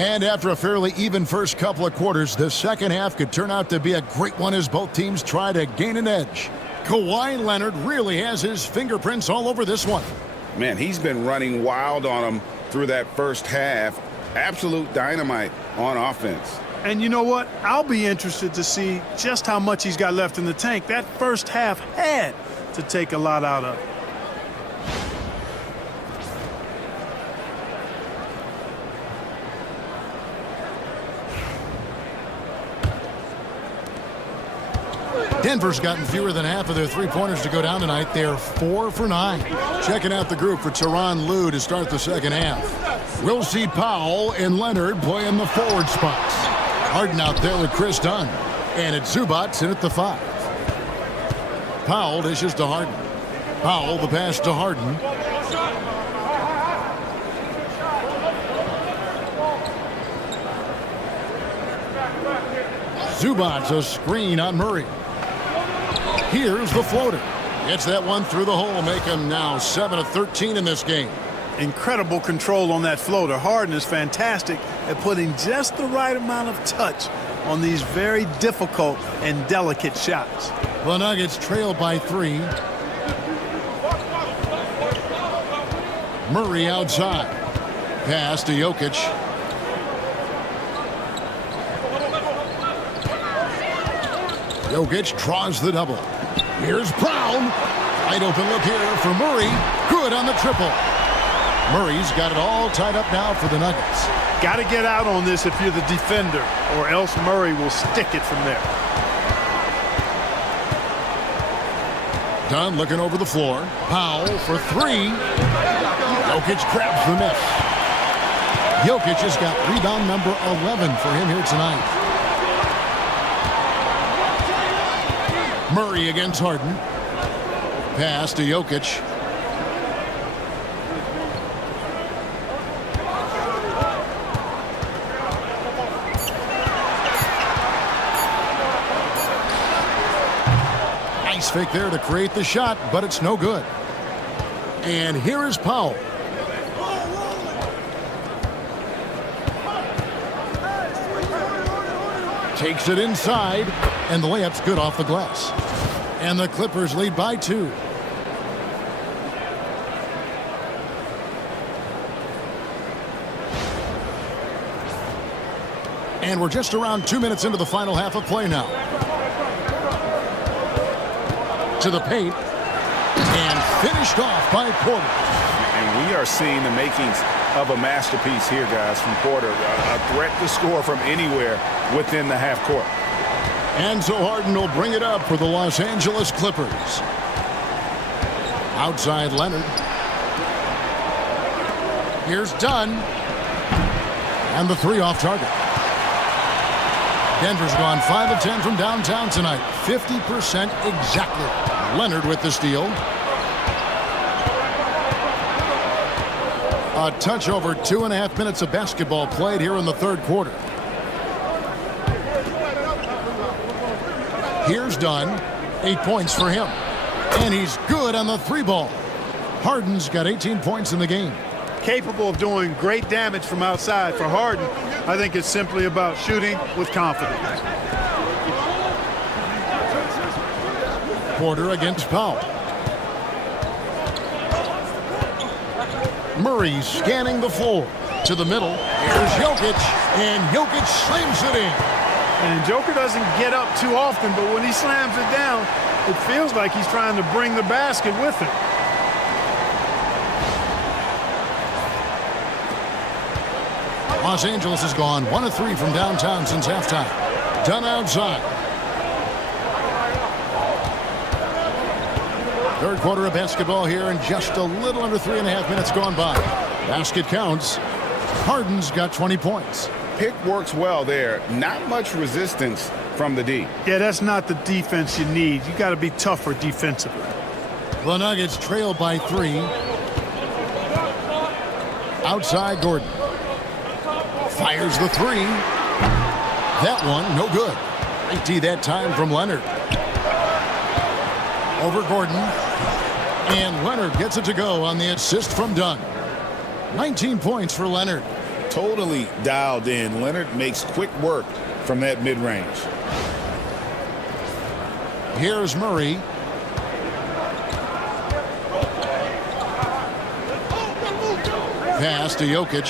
And after a fairly even first couple of quarters, the second half could turn out to be a great one as both teams try to gain an edge. Kawhi Leonard really has his fingerprints all over this one. Man, he's been running wild on him through that first half. Absolute dynamite on offense. And you know what? I'll be interested to see just how much he's got left in the tank. That first half had to take a lot out of. Denver's gotten fewer than half of their three-pointers to go down tonight. They're 4 for 9. Checking out the group for Tyronn Lue to start the second half. We'll see Powell and Leonard playing the forward spots. Harden out there with Chris Dunn. And it's Zubac in at the 5. Powell dishes to Harden. Powell the pass to Harden. Zubac a screen on Murray. Here's the floater. Gets that one through the hole, make him now 7 of 13 in this game. Incredible control on that floater. Harden is fantastic at putting just the right amount of touch on these very difficult and delicate shots. The Nuggets trail by 3. Murray outside. Pass to Jokic. Jokic draws the double. Here's Brown. Wide open look here for Murray. Good on the triple. Murray's got it all tied up now for the Nuggets. Got to get out on this if you're the defender, or else Murray will stick it from there. Dunn looking over the floor. Powell for 3. Jokic grabs the miss. Jokic has got rebound number 11 for him here tonight. Murray against Harden. Pass to Jokic. Nice fake there to create the shot, but it's no good. And here is Powell. Takes it inside, and the layup's good off the glass. And the Clippers lead by 2. And we're just around 2 minutes into the final half of play now. To the paint. And finished off by Porter. And we are seeing the makings of a masterpiece here, guys, from Porter. A threat to score from anywhere within the half court. And so Harden will bring it up for the Los Angeles Clippers. Outside Leonard. Here's Dunn. And the 3 off target. Denver's gone 5 of 10 from downtown tonight. 50% exactly. Leonard with the steal. A touch over 2.5 minutes of basketball played here in the third quarter. Here's Dunn. 8 points for him. And he's good on the three ball. Harden's got 18 points in the game. Capable of doing great damage from outside. For Harden, I think it's simply about shooting with confidence. Porter against Powell. Murray scanning the floor. To the middle. Here's Jokic. And Jokic slams it in. And Joker doesn't get up too often, but when he slams it down, it feels like he's trying to bring the basket with him. Los Angeles has gone 1 of 3 from downtown since halftime. Dunn outside. Third quarter of basketball here, and just a little under 3.5 minutes gone by. Basket counts. Harden's got 20 points. Pick works well there. Not much resistance from the D. Yeah, that's not the defense you need. You got to be tougher defensively. The Nuggets trail by 3. Outside Gordon. Fires the 3. That one, no good. Great D that time from Leonard. Over Gordon. And Leonard gets it to go on the assist from Dunn. 19 points for Leonard. Totally dialed in. Leonard makes quick work from that mid-range. Here's Murray. Pass to Jokic.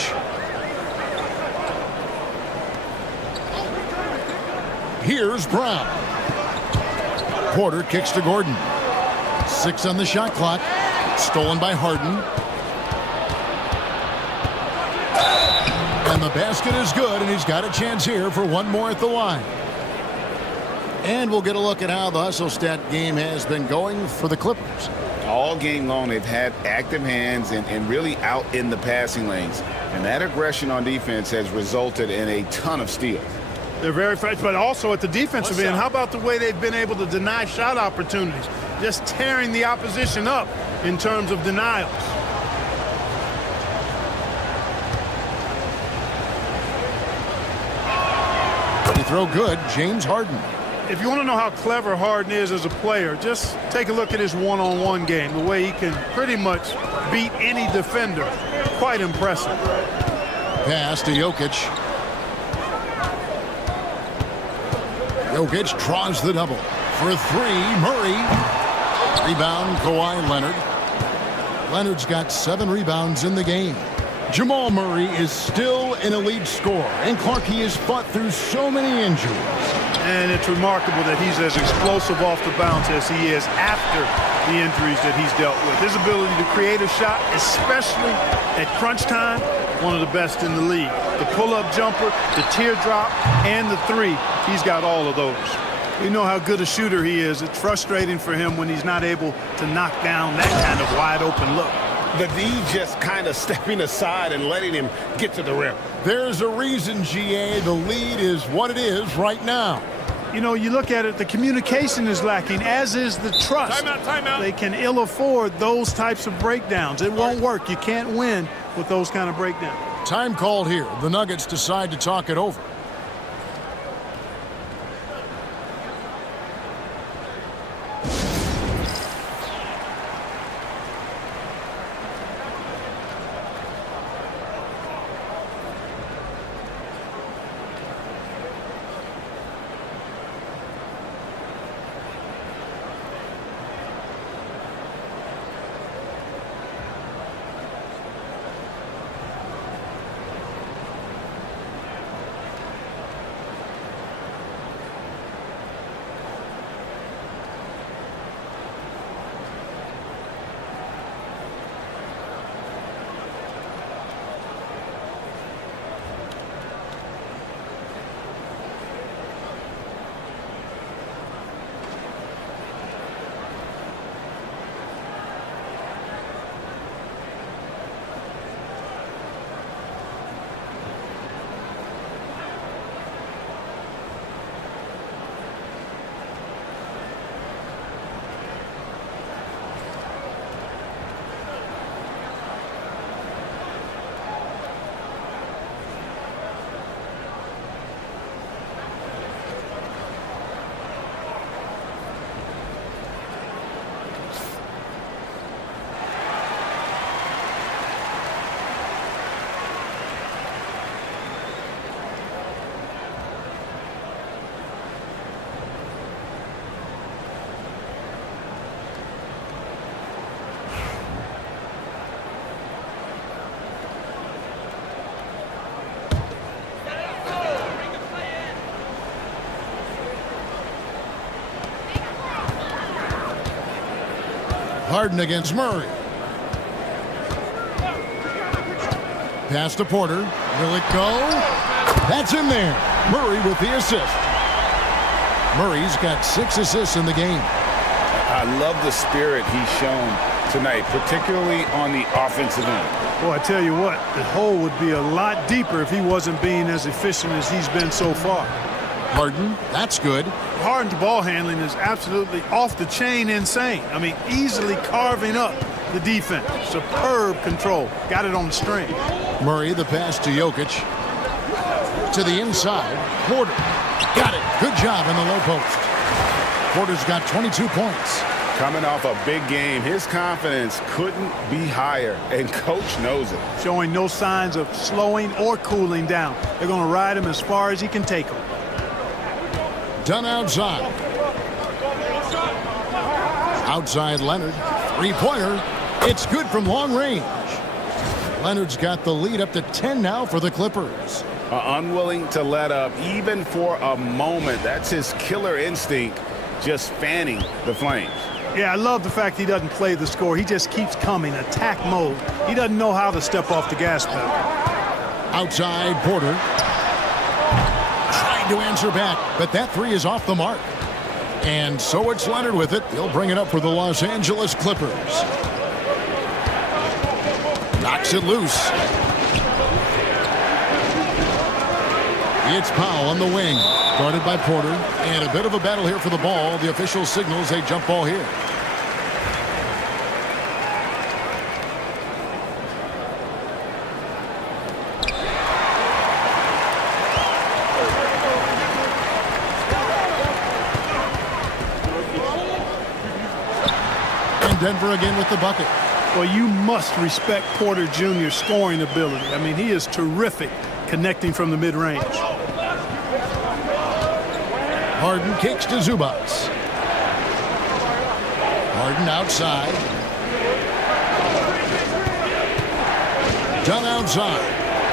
Here's Brown. Porter kicks to Gordon. 6 on the shot clock. Stolen by Harden. And the basket is good, and he's got a chance here for one more at the line. And we'll get a look at how the hustle stat game has been going for the Clippers. All game long, they've had active hands and really out in the passing lanes. And that aggression on defense has resulted in a ton of steals. They're very fast, but also at the defensive end, how about the way they've been able to deny shot opportunities? Just tearing the opposition up in terms of denials. Throw good, James Harden. If you want to know how clever Harden is as a player, just take a look at his one-on-one game, the way he can pretty much beat any defender. Quite impressive. Pass to Jokic. Jokic draws the double. For 3, Murray. Rebound, Kawhi Leonard. Leonard's got 7 rebounds in the game. Jamal Murray is still an elite scorer, and Clark, he has fought through so many injuries. And it's remarkable that he's as explosive off the bounce as he is after the injuries that he's dealt with. His ability to create a shot, especially at crunch time, one of the best in the league. The pull-up jumper, the teardrop, and the 3, he's got all of those. We know how good a shooter he is. It's frustrating for him when he's not able to knock down that kind of wide-open look. The D just kind of stepping aside and letting him get to the rim. There's a reason, GA, the lead is what it is right now. You know, you look at it, the communication is lacking, as is the trust. Timeout. They can ill afford those types of breakdowns. It won't work. You can't win with those kind of breakdowns. Time called here. The Nuggets decide to talk it over. Harden against Murray. Pass to Porter. Will it go? That's in there. Murray with the assist. Murray's got 6 assists in the game. I love the spirit he's shown tonight, particularly on the offensive end. Well, I tell you what, the hole would be a lot deeper if he wasn't being as efficient as he's been so far. Harden, that's good. Harden's ball handling is absolutely off the chain insane. I mean, easily carving up the defense. Superb control. Got it on the string. Murray, the pass to Jokic. To the inside. Porter. Got it. Good job in the low post. Porter's got 22 points. Coming off a big game, his confidence couldn't be higher, and coach knows it. Showing no signs of slowing or cooling down. They're going to ride him as far as he can take him. Done outside. Outside Leonard. Three-pointer. It's good from long range. Leonard's got the lead up to 10 now for the Clippers. Unwilling to let up even for a moment. That's his killer instinct, just fanning the flames. Yeah, I love the fact he doesn't play the score. He just keeps coming, attack mode. He doesn't know how to step off the gas pedal. Outside Porter. Trying to answer back, but that three is off the mark. And so it's Leonard with it. He'll bring it up for the Los Angeles Clippers. Knocks it loose. It's Powell on the wing. Guarded by Porter. And a bit of a battle here for the ball. The official signals a jump ball here. And Denver again with the bucket. Well, you must respect Porter Jr.'s scoring ability. I mean, he is terrific connecting from the mid-range. Harden kicks to Zubac. Harden outside. Done outside.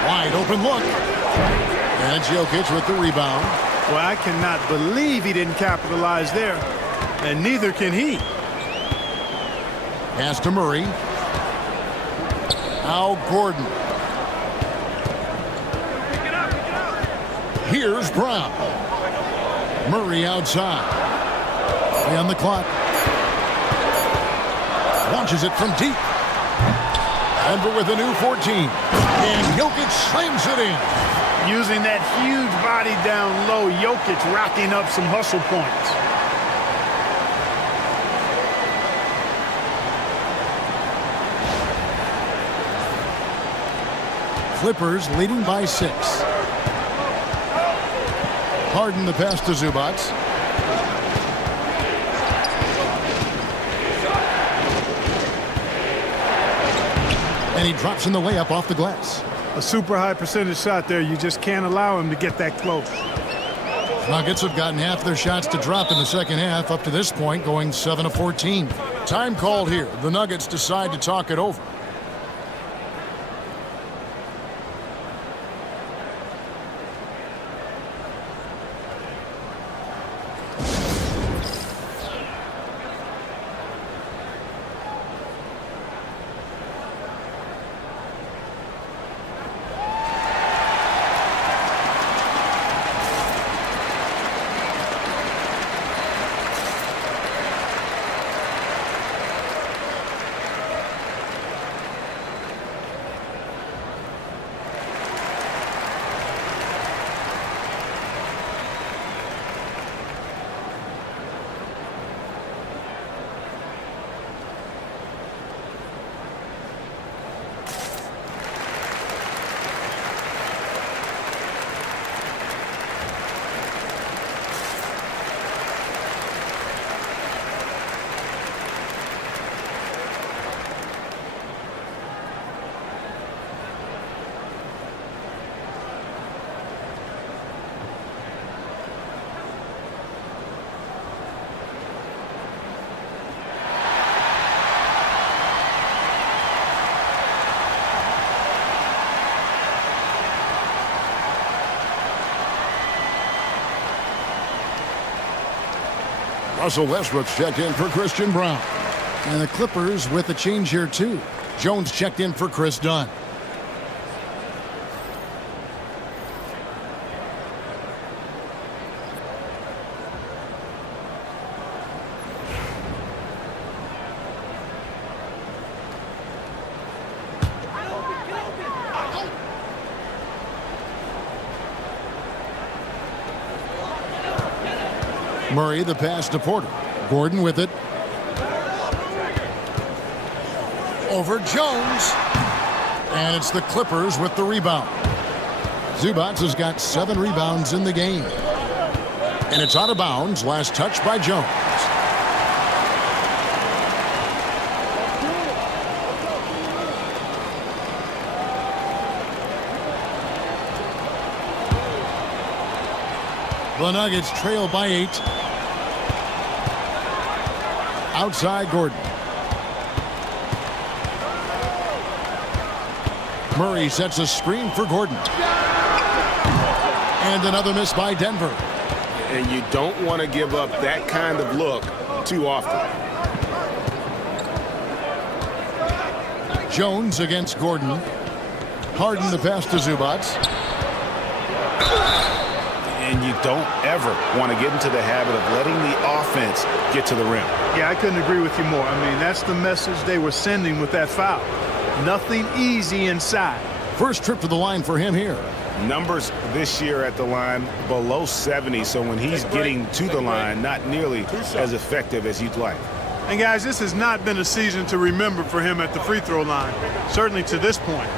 Wide open look. And it's Jokic with the rebound. Well, I cannot believe he didn't capitalize there. And neither can he. Pass to Murray. Al Gordon. Here's Brown. Murray outside. Play on the clock. Launches it from deep. Denver with a new 14. And Jokic slams it in. Using that huge body down low, Jokic racking up some hustle points. Clippers leading by 6. Harden the pass to Zubac. And he drops in the layup off the glass. A super high percentage shot there. You just can't allow him to get that close. Nuggets have gotten half their shots to drop in the second half up to this point, going 7 of 14. Time called here. The Nuggets decide to talk it over. Russell Westbrook's checked in for Christian Brown. And the Clippers with a change here, too. Jones checked in for Chris Dunn. Murray, the pass to Porter. Gordon with it. Over Jones. And it's the Clippers with the rebound. Zubac has got 7 rebounds in the game. And it's out of bounds. Last touch by Jones. The Nuggets trail by 8. Outside Gordon. Murray sets a screen for Gordon. And another miss by Denver. And you don't want to give up that kind of look too often. Jones against Gordon. Harden the pass to Zubac. And you don't ever want to get into the habit of letting the offense get to the rim. Yeah, I couldn't agree with you more. I mean, that's the message they were sending with that foul. Nothing easy inside. First trip to the line for him here. Numbers this year at the line below 70, so when he's getting to the line, not nearly as effective as you'd like. And guys, this has not been a season to remember for him at the free throw line, certainly to this point.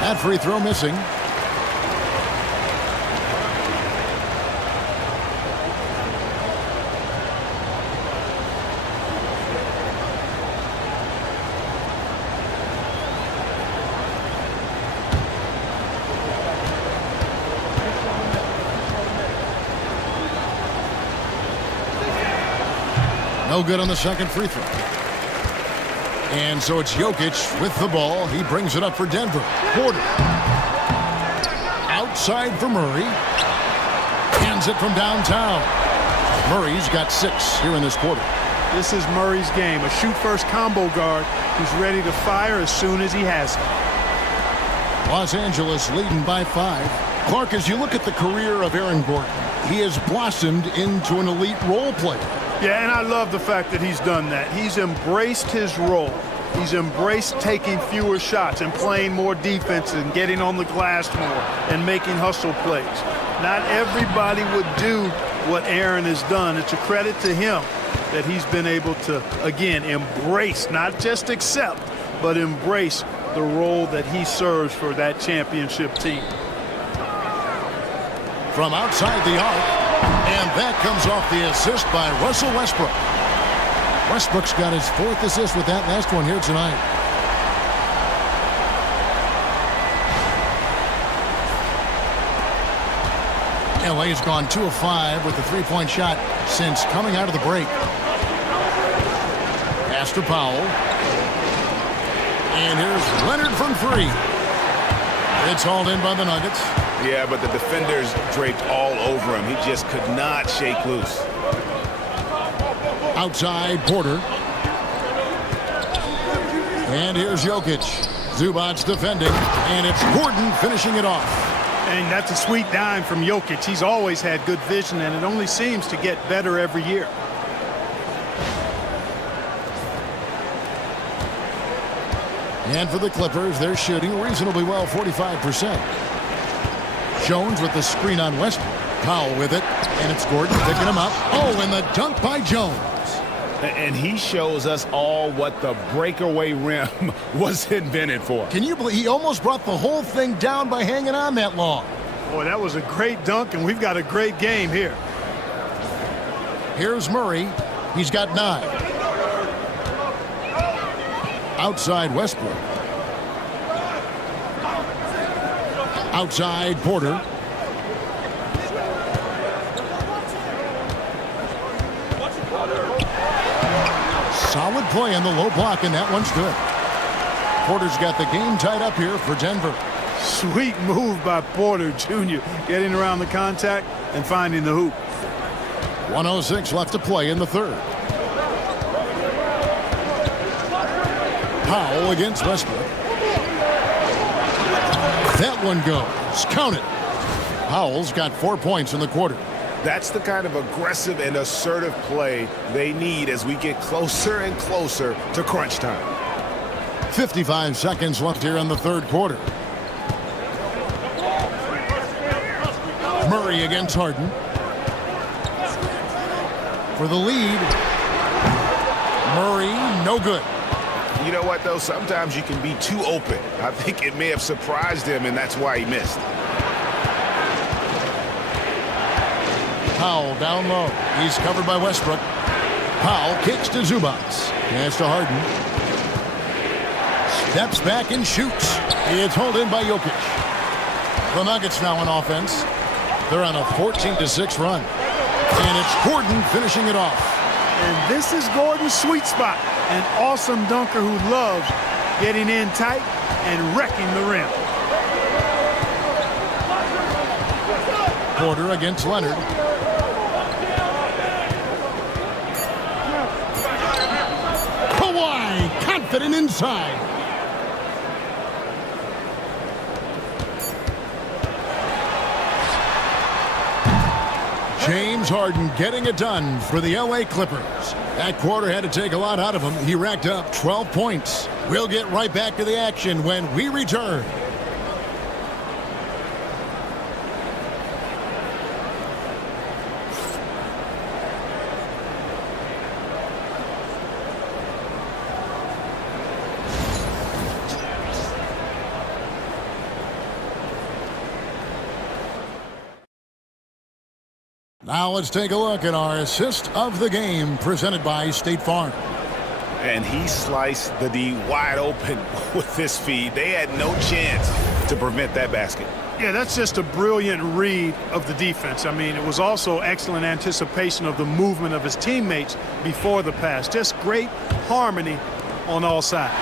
That free throw missing. No good on the second free throw. And so it's Jokic with the ball. He brings it up for Denver. Porter. Outside for Murray. Hands it from downtown. Murray's got 6 here in this quarter. This is Murray's game. A shoot-first combo guard who's ready to fire as soon as he has it. Los Angeles leading by 5. Clark, as you look at the career of Aaron Gordon, he has blossomed into an elite role player. Yeah, and I love the fact that he's done that. He's embraced his role. He's embraced taking fewer shots and playing more defense and getting on the glass more and making hustle plays. Not everybody would do what Aaron has done. It's a credit to him that he's been able to, again, embrace, not just accept, but embrace the role that he serves for that championship team. From outside the arc. And that comes off the assist by Russell Westbrook. Westbrook's got his 4th assist with that last one here tonight. LA's gone 2 of 5 with the 3-point shot since coming out of the break. Pass to Powell. And here's Leonard from 3. It's hauled in by the Nuggets. Yeah, but the defenders draped all over him. He just could not shake loose. Outside Porter. And here's Jokic. Zubac defending. And it's Gordon finishing it off. And that's a sweet dime from Jokic. He's always had good vision, and it only seems to get better every year. And for the Clippers, they're shooting reasonably well, 45%. Jones with the screen on Westbrook. Powell with it, and it's Gordon picking him up. Oh, and the dunk by Jones. And he shows us all what the breakaway rim was invented for. Can you believe he almost brought the whole thing down by hanging on that long? Boy, that was a great dunk, and we've got a great game here. Here's Murray. He's got 9. Outside Westbrook. Outside Porter. Solid play on the low block, and that one's good. Porter's got the game tied up here for Denver. Sweet move by Porter Jr. getting around the contact and finding the hoop. 1:06 left to play in the third. Powell against Westbrook. That one goes. Count it. Powell's got 4 points in the quarter. That's the kind of aggressive and assertive play they need as we get closer and closer to crunch time. 55 seconds left here in the third quarter. Murray against Harden. For the lead. Murray, no good. You know what, though? Sometimes you can be too open. I think it may have surprised him, and that's why he missed. Powell down low. He's covered by Westbrook. Powell kicks to Zubac. Pass to Harden. Steps back and shoots. It's hauled in by Jokic. The Nuggets now on offense. They're on a 14-6 run. And it's Gordon finishing it off. And this is Gordon's sweet spot. An awesome dunker who loves getting in tight and wrecking the rim. Porter against Leonard. Kawhi confident inside. James Harden getting it done for the LA Clippers. That quarter had to take a lot out of him. He racked up 12 points. We'll get right back to the action when we return. Now let's take a look at our assist of the game presented by State Farm. And he sliced the D wide open with his feed. They had no chance to prevent that basket. Yeah, that's just a brilliant read of the defense. I mean, it was also excellent anticipation of the movement of his teammates before the pass. Just great harmony on all sides.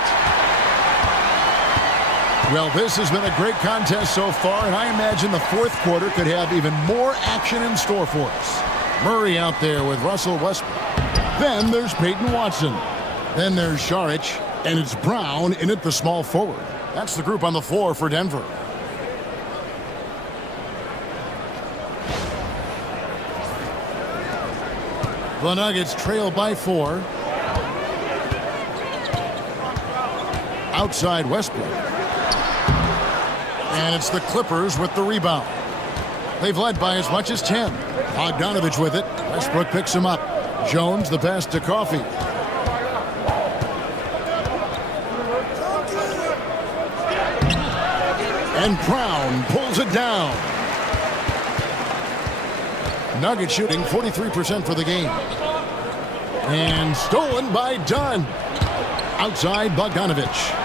Well, this has been a great contest so far, and I imagine the fourth quarter could have even more action in store for us. Murray out there with Russell Westbrook. Then there's Peyton Watson. Then there's Šarić, and it's Brown in at the small forward. That's the group on the floor for Denver. The Nuggets trail by 4. Outside Westbrook. And it's the Clippers with the rebound. They've led by as much as 10. Bogdanovich with it. Westbrook picks him up. Jones the pass to Coffey. And Brown pulls it down. Nuggets shooting 43% for the game. And stolen by Dunn. Outside Bogdanovich.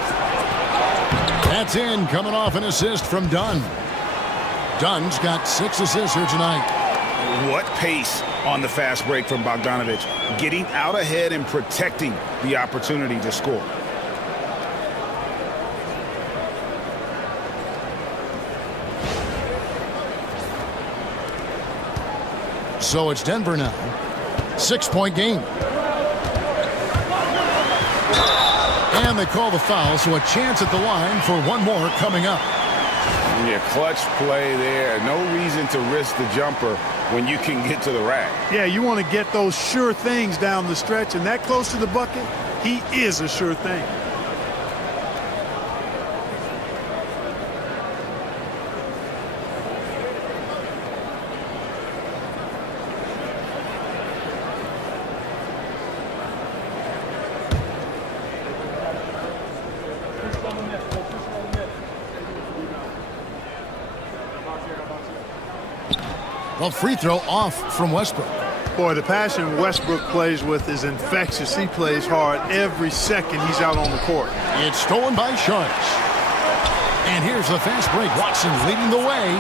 That's in, coming off an assist from Dunn. Dunn's got 6 assists here tonight. What pace on the fast break from Bogdanovich. Getting out ahead and protecting the opportunity to score. So it's Denver now. 6-point game. And they call the foul, so a chance at the line for one more coming up. Yeah, clutch play there. No reason to risk the jumper when you can get to the rack. Yeah, you want to get those sure things down the stretch, and that close to the bucket, he is a sure thing. Well, free throw off from Westbrook. Boy, the passion Westbrook plays with is infectious. He plays hard every second he's out on the court. It's stolen by Šarić. And here's the fast break. Watson leading the way.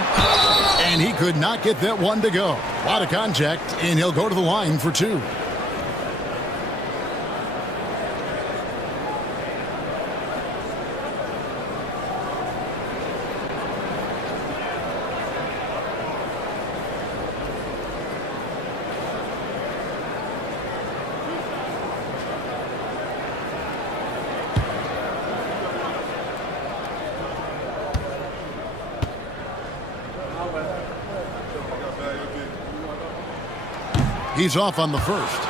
And he could not get that one to go. A lot of contact, and he'll go to the line for 2. He's off on the first.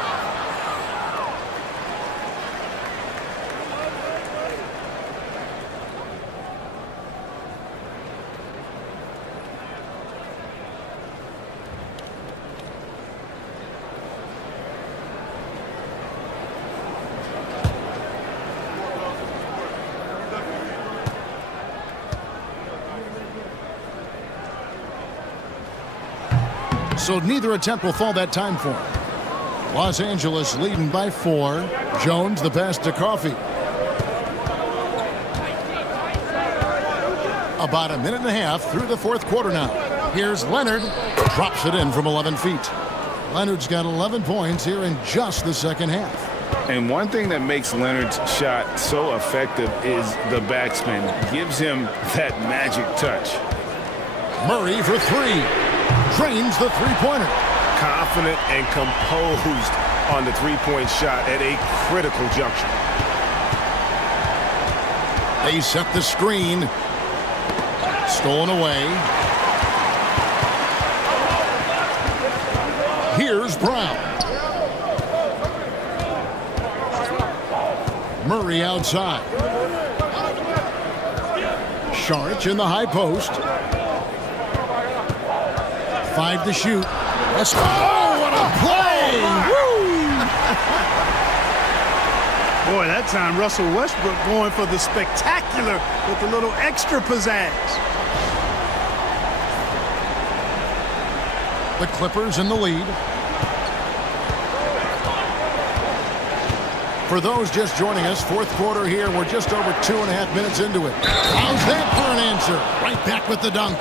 So neither attempt will fall that time for him. Los Angeles leading by 4. Jones the pass to Coffey. About a minute and a half through the fourth quarter now. Here's Leonard. Drops it in from 11 feet. Leonard's got 11 points here in just the second half. And one thing that makes Leonard's shot so effective is the backspin. Gives him that magic touch. Murray for 3. Drains the three-pointer. Confident and composed on the three-point shot at a critical juncture. They set the screen. Stolen away. Here's Brown. Murray outside. Sharch in the high post. 5 to shoot. That's, oh, what a play! Woo! Boy, that time Russell Westbrook going for the spectacular with a little extra pizzazz. The Clippers in the lead. For those just joining us, fourth quarter here. We're just over 2.5 minutes into it. How's that for an answer? Right back with the dunk.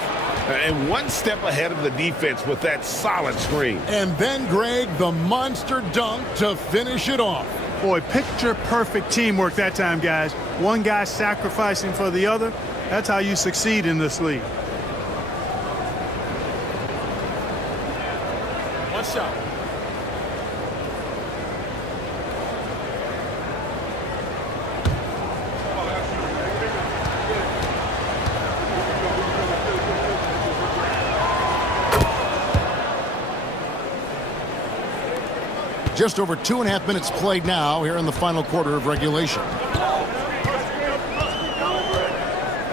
And one step ahead of the defense with that solid screen. And then, Greg, the monster dunk to finish it off. Boy, picture-perfect teamwork that time, guys. One guy sacrificing for the other. That's how you succeed in this league. One shot. Just over 2.5 minutes played now here in the final quarter of regulation.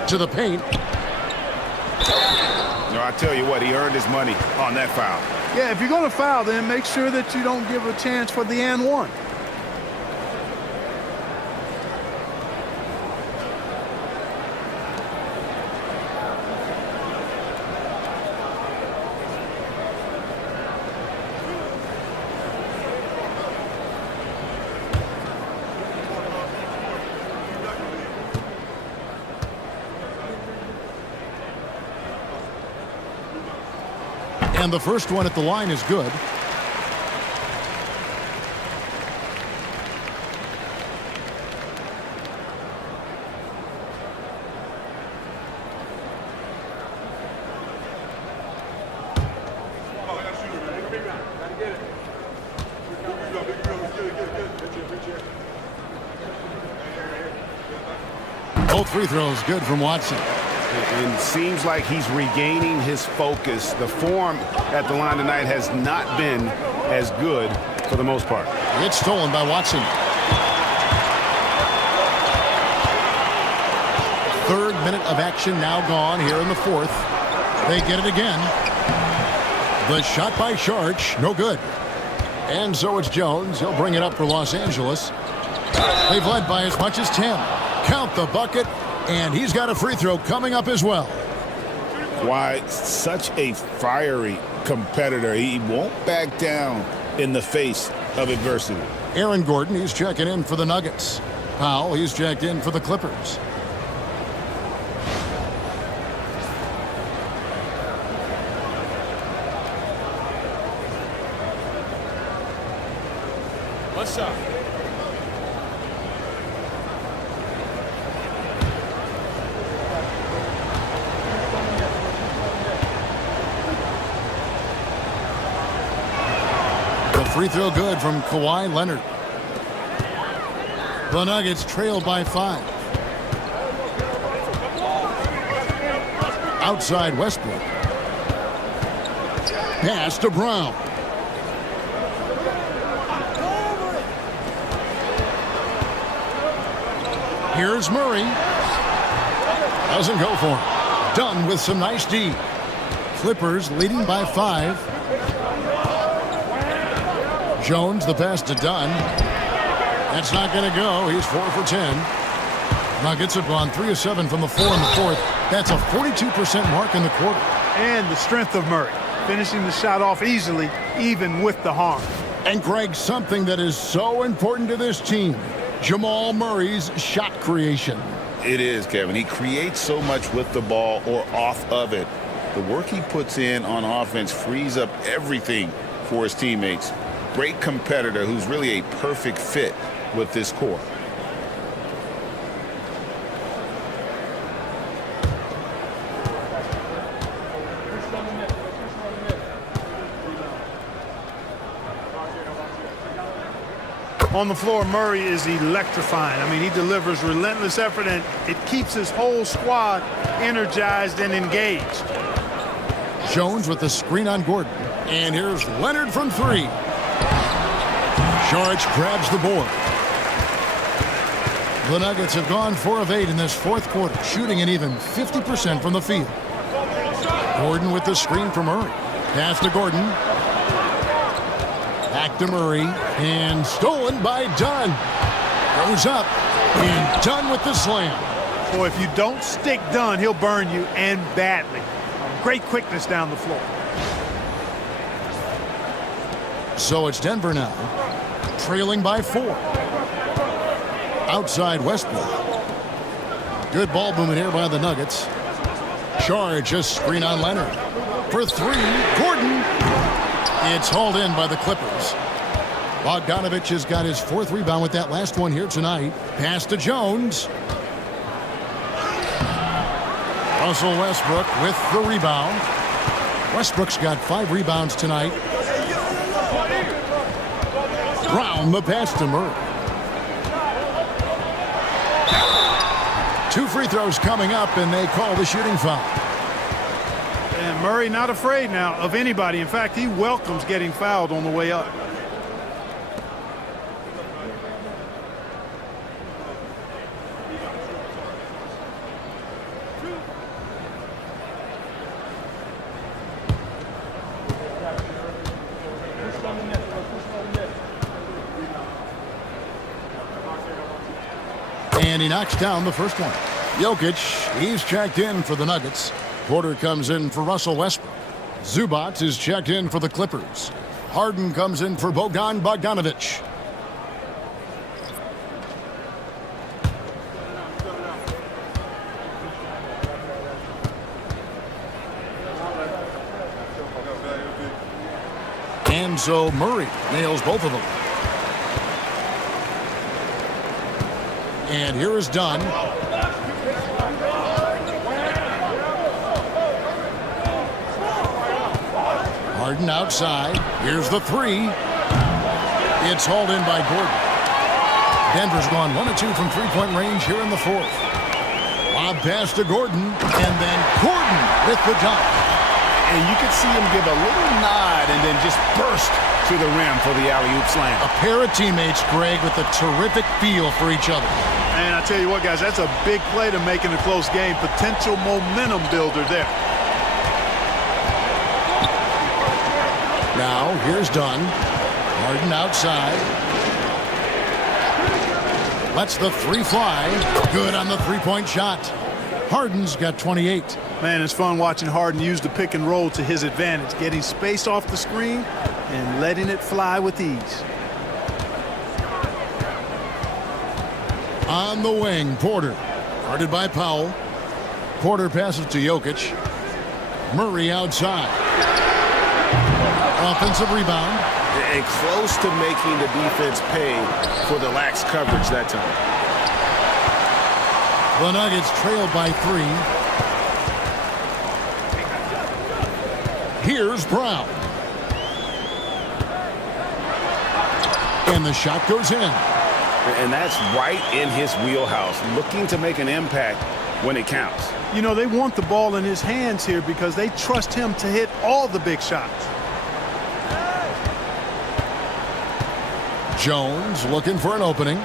To the paint. No, I tell you what, he earned his money on that foul. Yeah, if you're going to foul, then make sure that you don't give a chance for the and one. And the first one at the line is good. Both free throws good from Watson. And seems like he's regaining his focus. The form at the line tonight has not been as good for the most part. It's stolen by Watson. Third minute of action now gone here in the fourth. They get it again. The shot by Sharch, no good. And so it's Jones. He'll bring it up for Los Angeles. They've led by as much as 10. Count the bucket. And he's got a free throw coming up as well. Why, such a fiery competitor. He won't back down in the face of adversity. Aaron Gordon, he's checking in for the Nuggets. Powell, he's checked in for the Clippers. One shot. Free throw good from Kawhi Leonard. The Nuggets trail by 5. Outside Westbrook. Pass to Brown. Here's Murray. Doesn't go for it. Dunn with some nice D. Clippers leading by 5. Jones, the pass to Dunn. That's not going to go. He's 4 for 10. Nuggets have gone 3 of 7 from the floor in the fourth. That's a 42% mark in the quarter. And the strength of Murray, finishing the shot off easily, even with the harm. And Greg, something that is so important to this team, Jamal Murray's shot creation. It is, Kevin. He creates so much with the ball or off of it. The work he puts in on offense frees up everything for his teammates. Great competitor who's really a perfect fit with this core. On the floor, Murray is electrifying. I mean, he delivers relentless effort, and it keeps his whole squad energized and engaged. Jones with the screen on Gordon. And here's Leonard from 3. Saric grabs the board. The Nuggets have gone 4 of 8 in this fourth quarter, shooting an even 50% from the field. Gordon with the screen for Murray. Pass to Gordon. Back to Murray, and stolen by Dunn. Goes up, and Dunn with the slam. Boy, if you don't stick Dunn, he'll burn you, and badly. Great quickness down the floor. So it's Denver now, trailing by 4. Outside Westbrook. Good ball movement here by the Nuggets. Charge a screen on Leonard. For 3, Gordon. It's hauled in by the Clippers. Bogdanovich has got his 4th rebound with that last one here tonight. Pass to Jones. Russell Westbrook with the rebound. Westbrook's got 5 rebounds tonight. Brown the pass to Murray. 2 free throws coming up, and they call the shooting foul. And Murray not afraid now of anybody. In fact, he welcomes getting fouled on the way up. And he knocks down the first one. Jokic, he's checked in for the Nuggets. Porter comes in for Russell Westbrook. Zubac is checked in for the Clippers. Harden comes in for Bogdanovich. And so Murray nails both of them. And here is Dunn. Harden outside. Here's the 3. It's hauled in by Gordon. Denver's gone 1 of 2 from three-point range here in the fourth. Lob pass to Gordon, and then Gordon with the dunk. And you could see him give a little nod and then just burst to the rim for the alley-oop slam. A pair of teammates, Greg, with a terrific feel for each other. And I tell you what, guys, that's a big play to make in a close game. Potential momentum builder there. Now, here's Dunn. Harden outside. Lets the 3 fly. Good on the three-point shot. Harden's got 28. Man, it's fun watching Harden use the pick and roll to his advantage, getting space off the screen and letting it fly with ease. On the wing, Porter. Guarded by Powell. Porter passes to Jokic. Murray outside. Offensive rebound. And close to making the defense pay for the lax coverage that time. The Nuggets trail by 3. Here's Brown. And the shot goes in. And that's right in his wheelhouse, looking to make an impact when it counts. You know, they want the ball in his hands here because they trust him to hit all the big shots. Jones looking for an opening.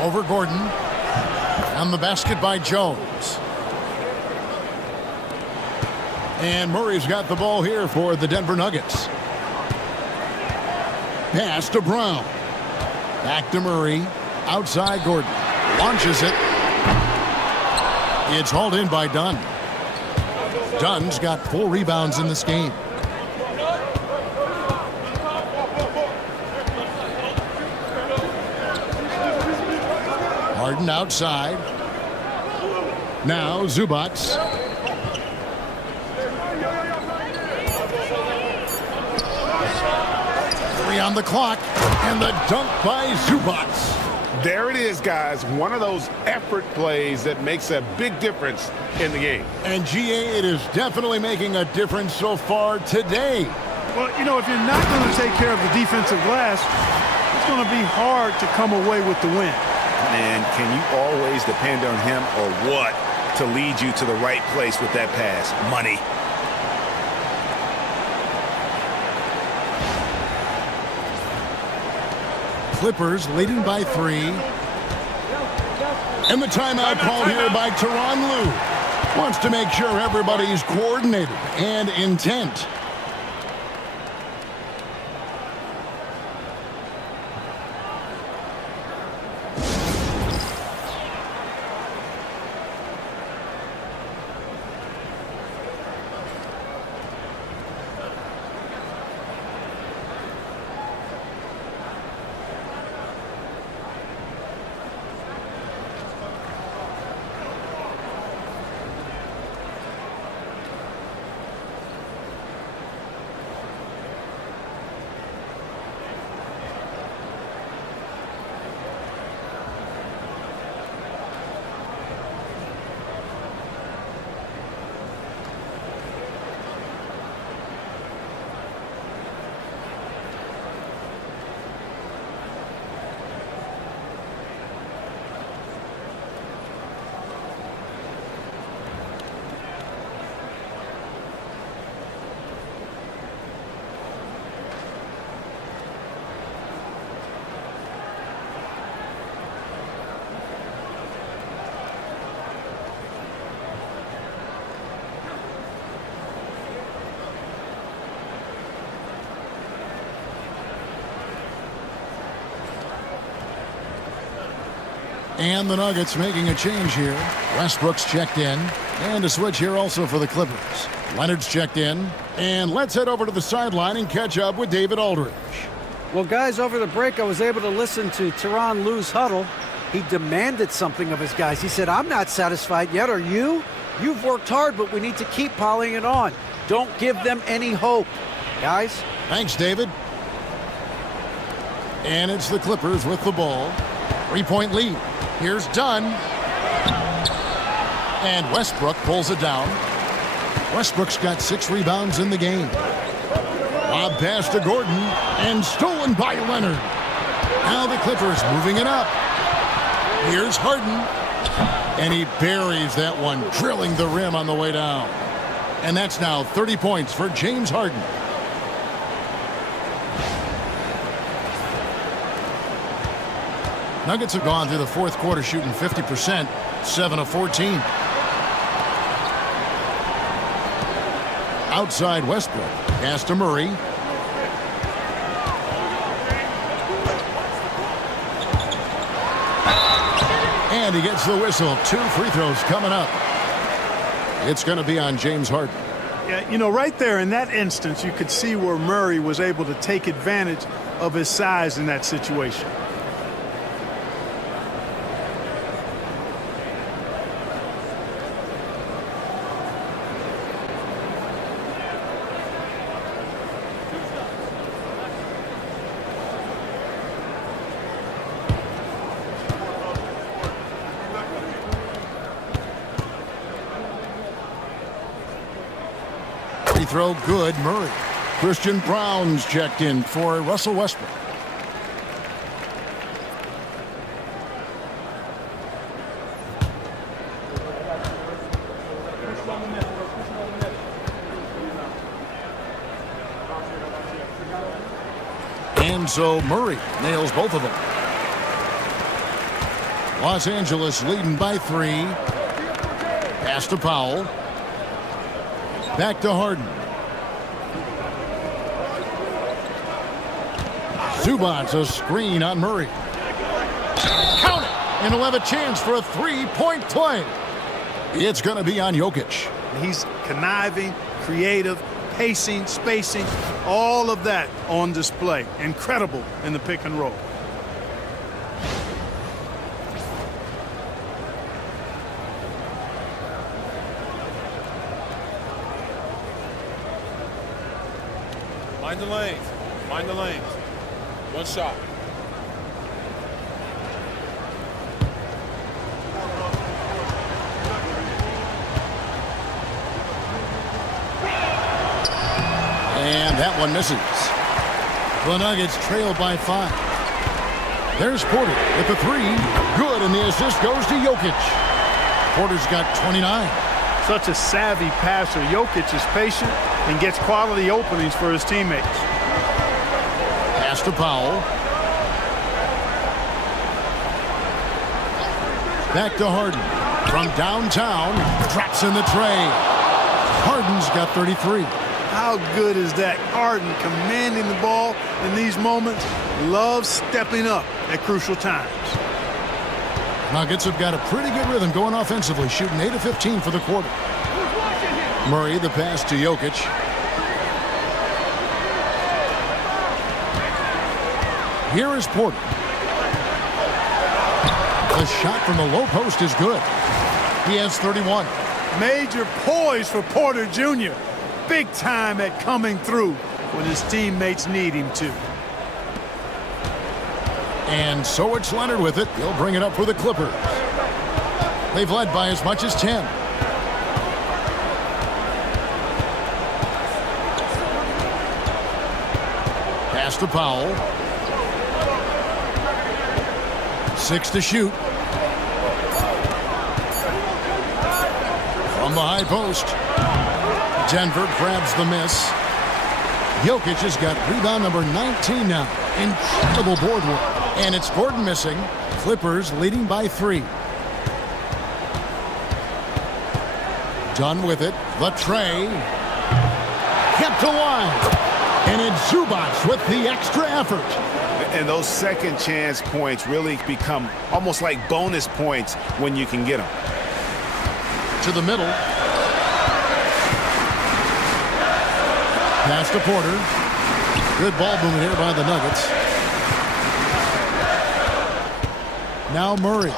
Over Gordon. On the basket by Jones. And Murray's got the ball here for the Denver Nuggets. Pass to Brown. Back to Murray. Outside Gordon. Launches it. It's hauled in by Dunn. Dunn's got 4 rebounds in this game. Harden outside. Now Zubac. On the clock, and the dunk by Zubac. There it is, guys. One of those effort plays that makes a big difference in the game. And GA, it is definitely making a difference so far today. Well, you know, if you're not going to take care of the defensive glass, it's going to be hard to come away with the win. And can you always depend on him or what to lead you to the right place with that pass? Money. Clippers leading by 3. And the timeout called here by Tyronn Lue. Wants to make sure everybody's coordinated and intent. And the Nuggets making a change here. Westbrook's checked in. And a switch here also for the Clippers. Leonard's checked in. And let's head over to the sideline and catch up with David Aldridge. Well, guys, over the break, I was able to listen to Tyronn Lue's huddle. He demanded something of his guys. He said, I'm not satisfied yet. Are you? You've worked hard, but we need to keep piling it on. Don't give them any hope. Guys? Thanks, David. And it's the Clippers with the ball. 3-point lead. Here's Dunn. And Westbrook pulls it down. Westbrook's got 6 rebounds in the game. Lob pass to Gordon. And stolen by Leonard. Now the Clippers moving it up. Here's Harden. And he buries that one, drilling the rim on the way down. And that's now 30 points for James Harden. Nuggets have gone through the fourth quarter shooting 50%, 7 of 14. Outside Westbrook. Pass to Murray. And he gets the whistle. 2 free throws coming up. It's going to be on James Harden. Yeah, you know, right there in that instance, you could see where Murray was able to take advantage of his size in that situation. Throw good. Murray. Christian Brown's checked in for Russell Westbrook. And so Murray nails both of them. Los Angeles leading by 3. Pass to Powell. Back to Harden. Zubac's a screen on Murray. Count it! And he'll have a chance for a three-point play. It's going to be on Jokic. He's conniving, creative, pacing, spacing, all of that on display. Incredible in the pick and roll. Mind the lanes. Mind the lanes. One shot. And that one misses. The Nuggets trail by 5. There's Porter with the 3. Good, and the assist goes to Jokic. Porter's got 29. Such a savvy passer. Jokic is patient and gets quality openings for his teammates. Pass to Powell. Back to Harden. From downtown, drops in the tray. Harden's got 33. How good is that? Harden commanding the ball in these moments. Loves stepping up at crucial times. Nuggets have got a pretty good rhythm going offensively, shooting 8 of 15 for the quarter. Murray, the pass to Jokic. Here is Porter. The shot from the low post is good. He has 31. Major poise for Porter Jr. Big time at coming through when his teammates need him to. And so it's Leonard with it. He'll bring it up for the Clippers. They've led by as much as 10. Pass to Powell. 6 to shoot. From the high post. Denver grabs the miss. Jokic has got rebound number 19 now. Incredible board work. And it's Gordon missing. Clippers leading by 3. Done with it. The tray. Kept alive. And it's Zubac with the extra effort. And those second chance points really become almost like bonus points when you can get them. To the middle. Pass to Porter. Good ball movement here by the Nuggets. Now Murray.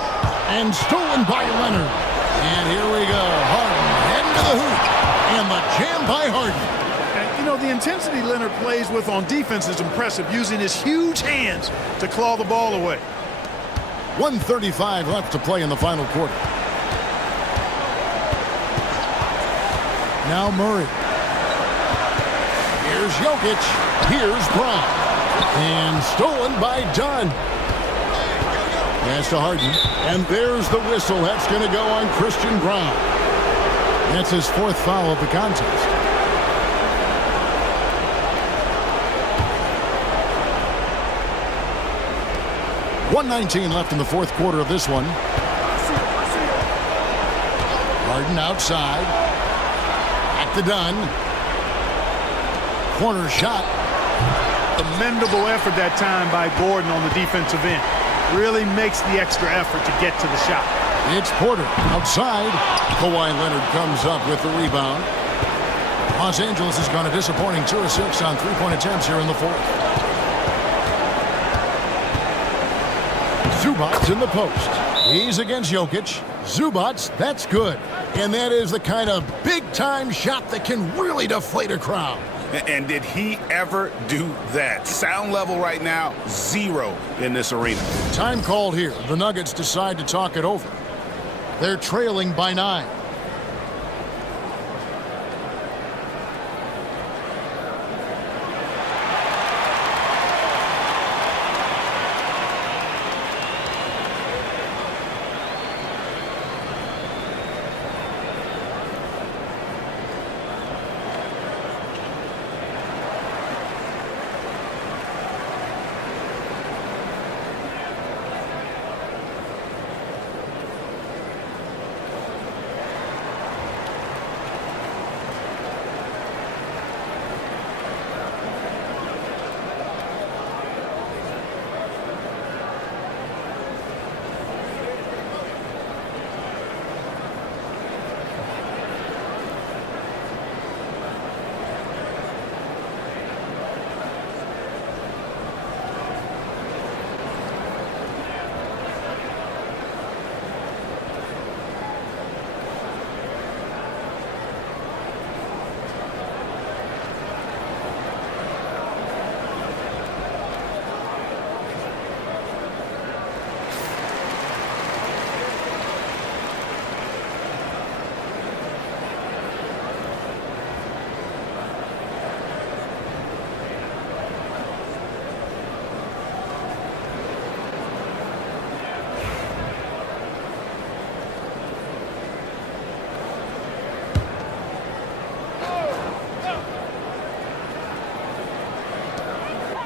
And stolen by Leonard. And here we go. Harden heading to the hoop. And the jam by Harden. And, you know, the intensity Leonard plays with on defense is impressive, using his huge hands to claw the ball away. 1:35 left to play in the final quarter. Now Murray. Here's Jokic. Here's Brown. And stolen by Dunn. Pass to Harden. And there's the whistle. That's going to go on Christian Brown. That's his 4th foul of the contest. .119 left in the 4th quarter of this one. Harden outside. Back to Dunn. Corner shot. Commendable effort that time by Gordon on the defensive end. Really makes the extra effort to get to the shot. It's Porter outside. Kawhi Leonard comes up with the rebound. Los Angeles has gone a disappointing 2 of 6 on 3-point attempts here in the 4th. Zubac in the post. He's against Jokic. Zubac, that's good. And that is the kind of big-time shot that can really deflate a crowd. And did he ever do that? Sound level right now, 0 in this arena. Time called here. The Nuggets decide to talk it over. They're trailing by 9.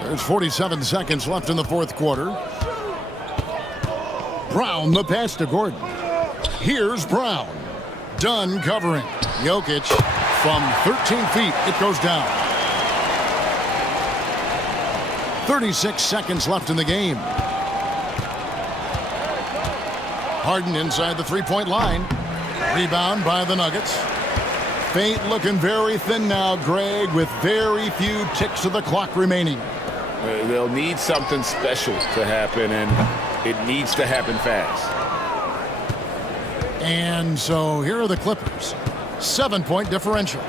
There's 47 seconds left in the fourth quarter. Brown, the pass to Gordon. Here's Brown. Dunn covering. Jokic from 13 feet. It goes down. 36 seconds left in the game. Harden inside the three-point line. Rebound by the Nuggets. Fate looking very thin now, Greg, with very few ticks of the clock remaining. They'll need something special to happen, and it needs to happen fast. And so here are the Clippers. 7-point differential.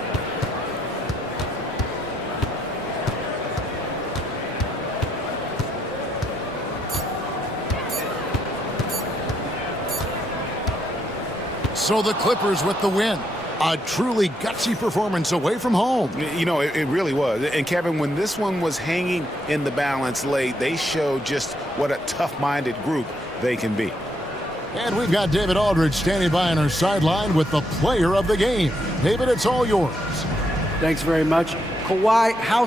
So the Clippers with the win. A truly gutsy performance away from home. You know, it really was. And, Kevin, when this one was hanging in the balance late, they showed just what a tough-minded group they can be. And we've got David Aldridge standing by on our sideline with the player of the game. David, it's all yours. Thanks very much. Kawhi, how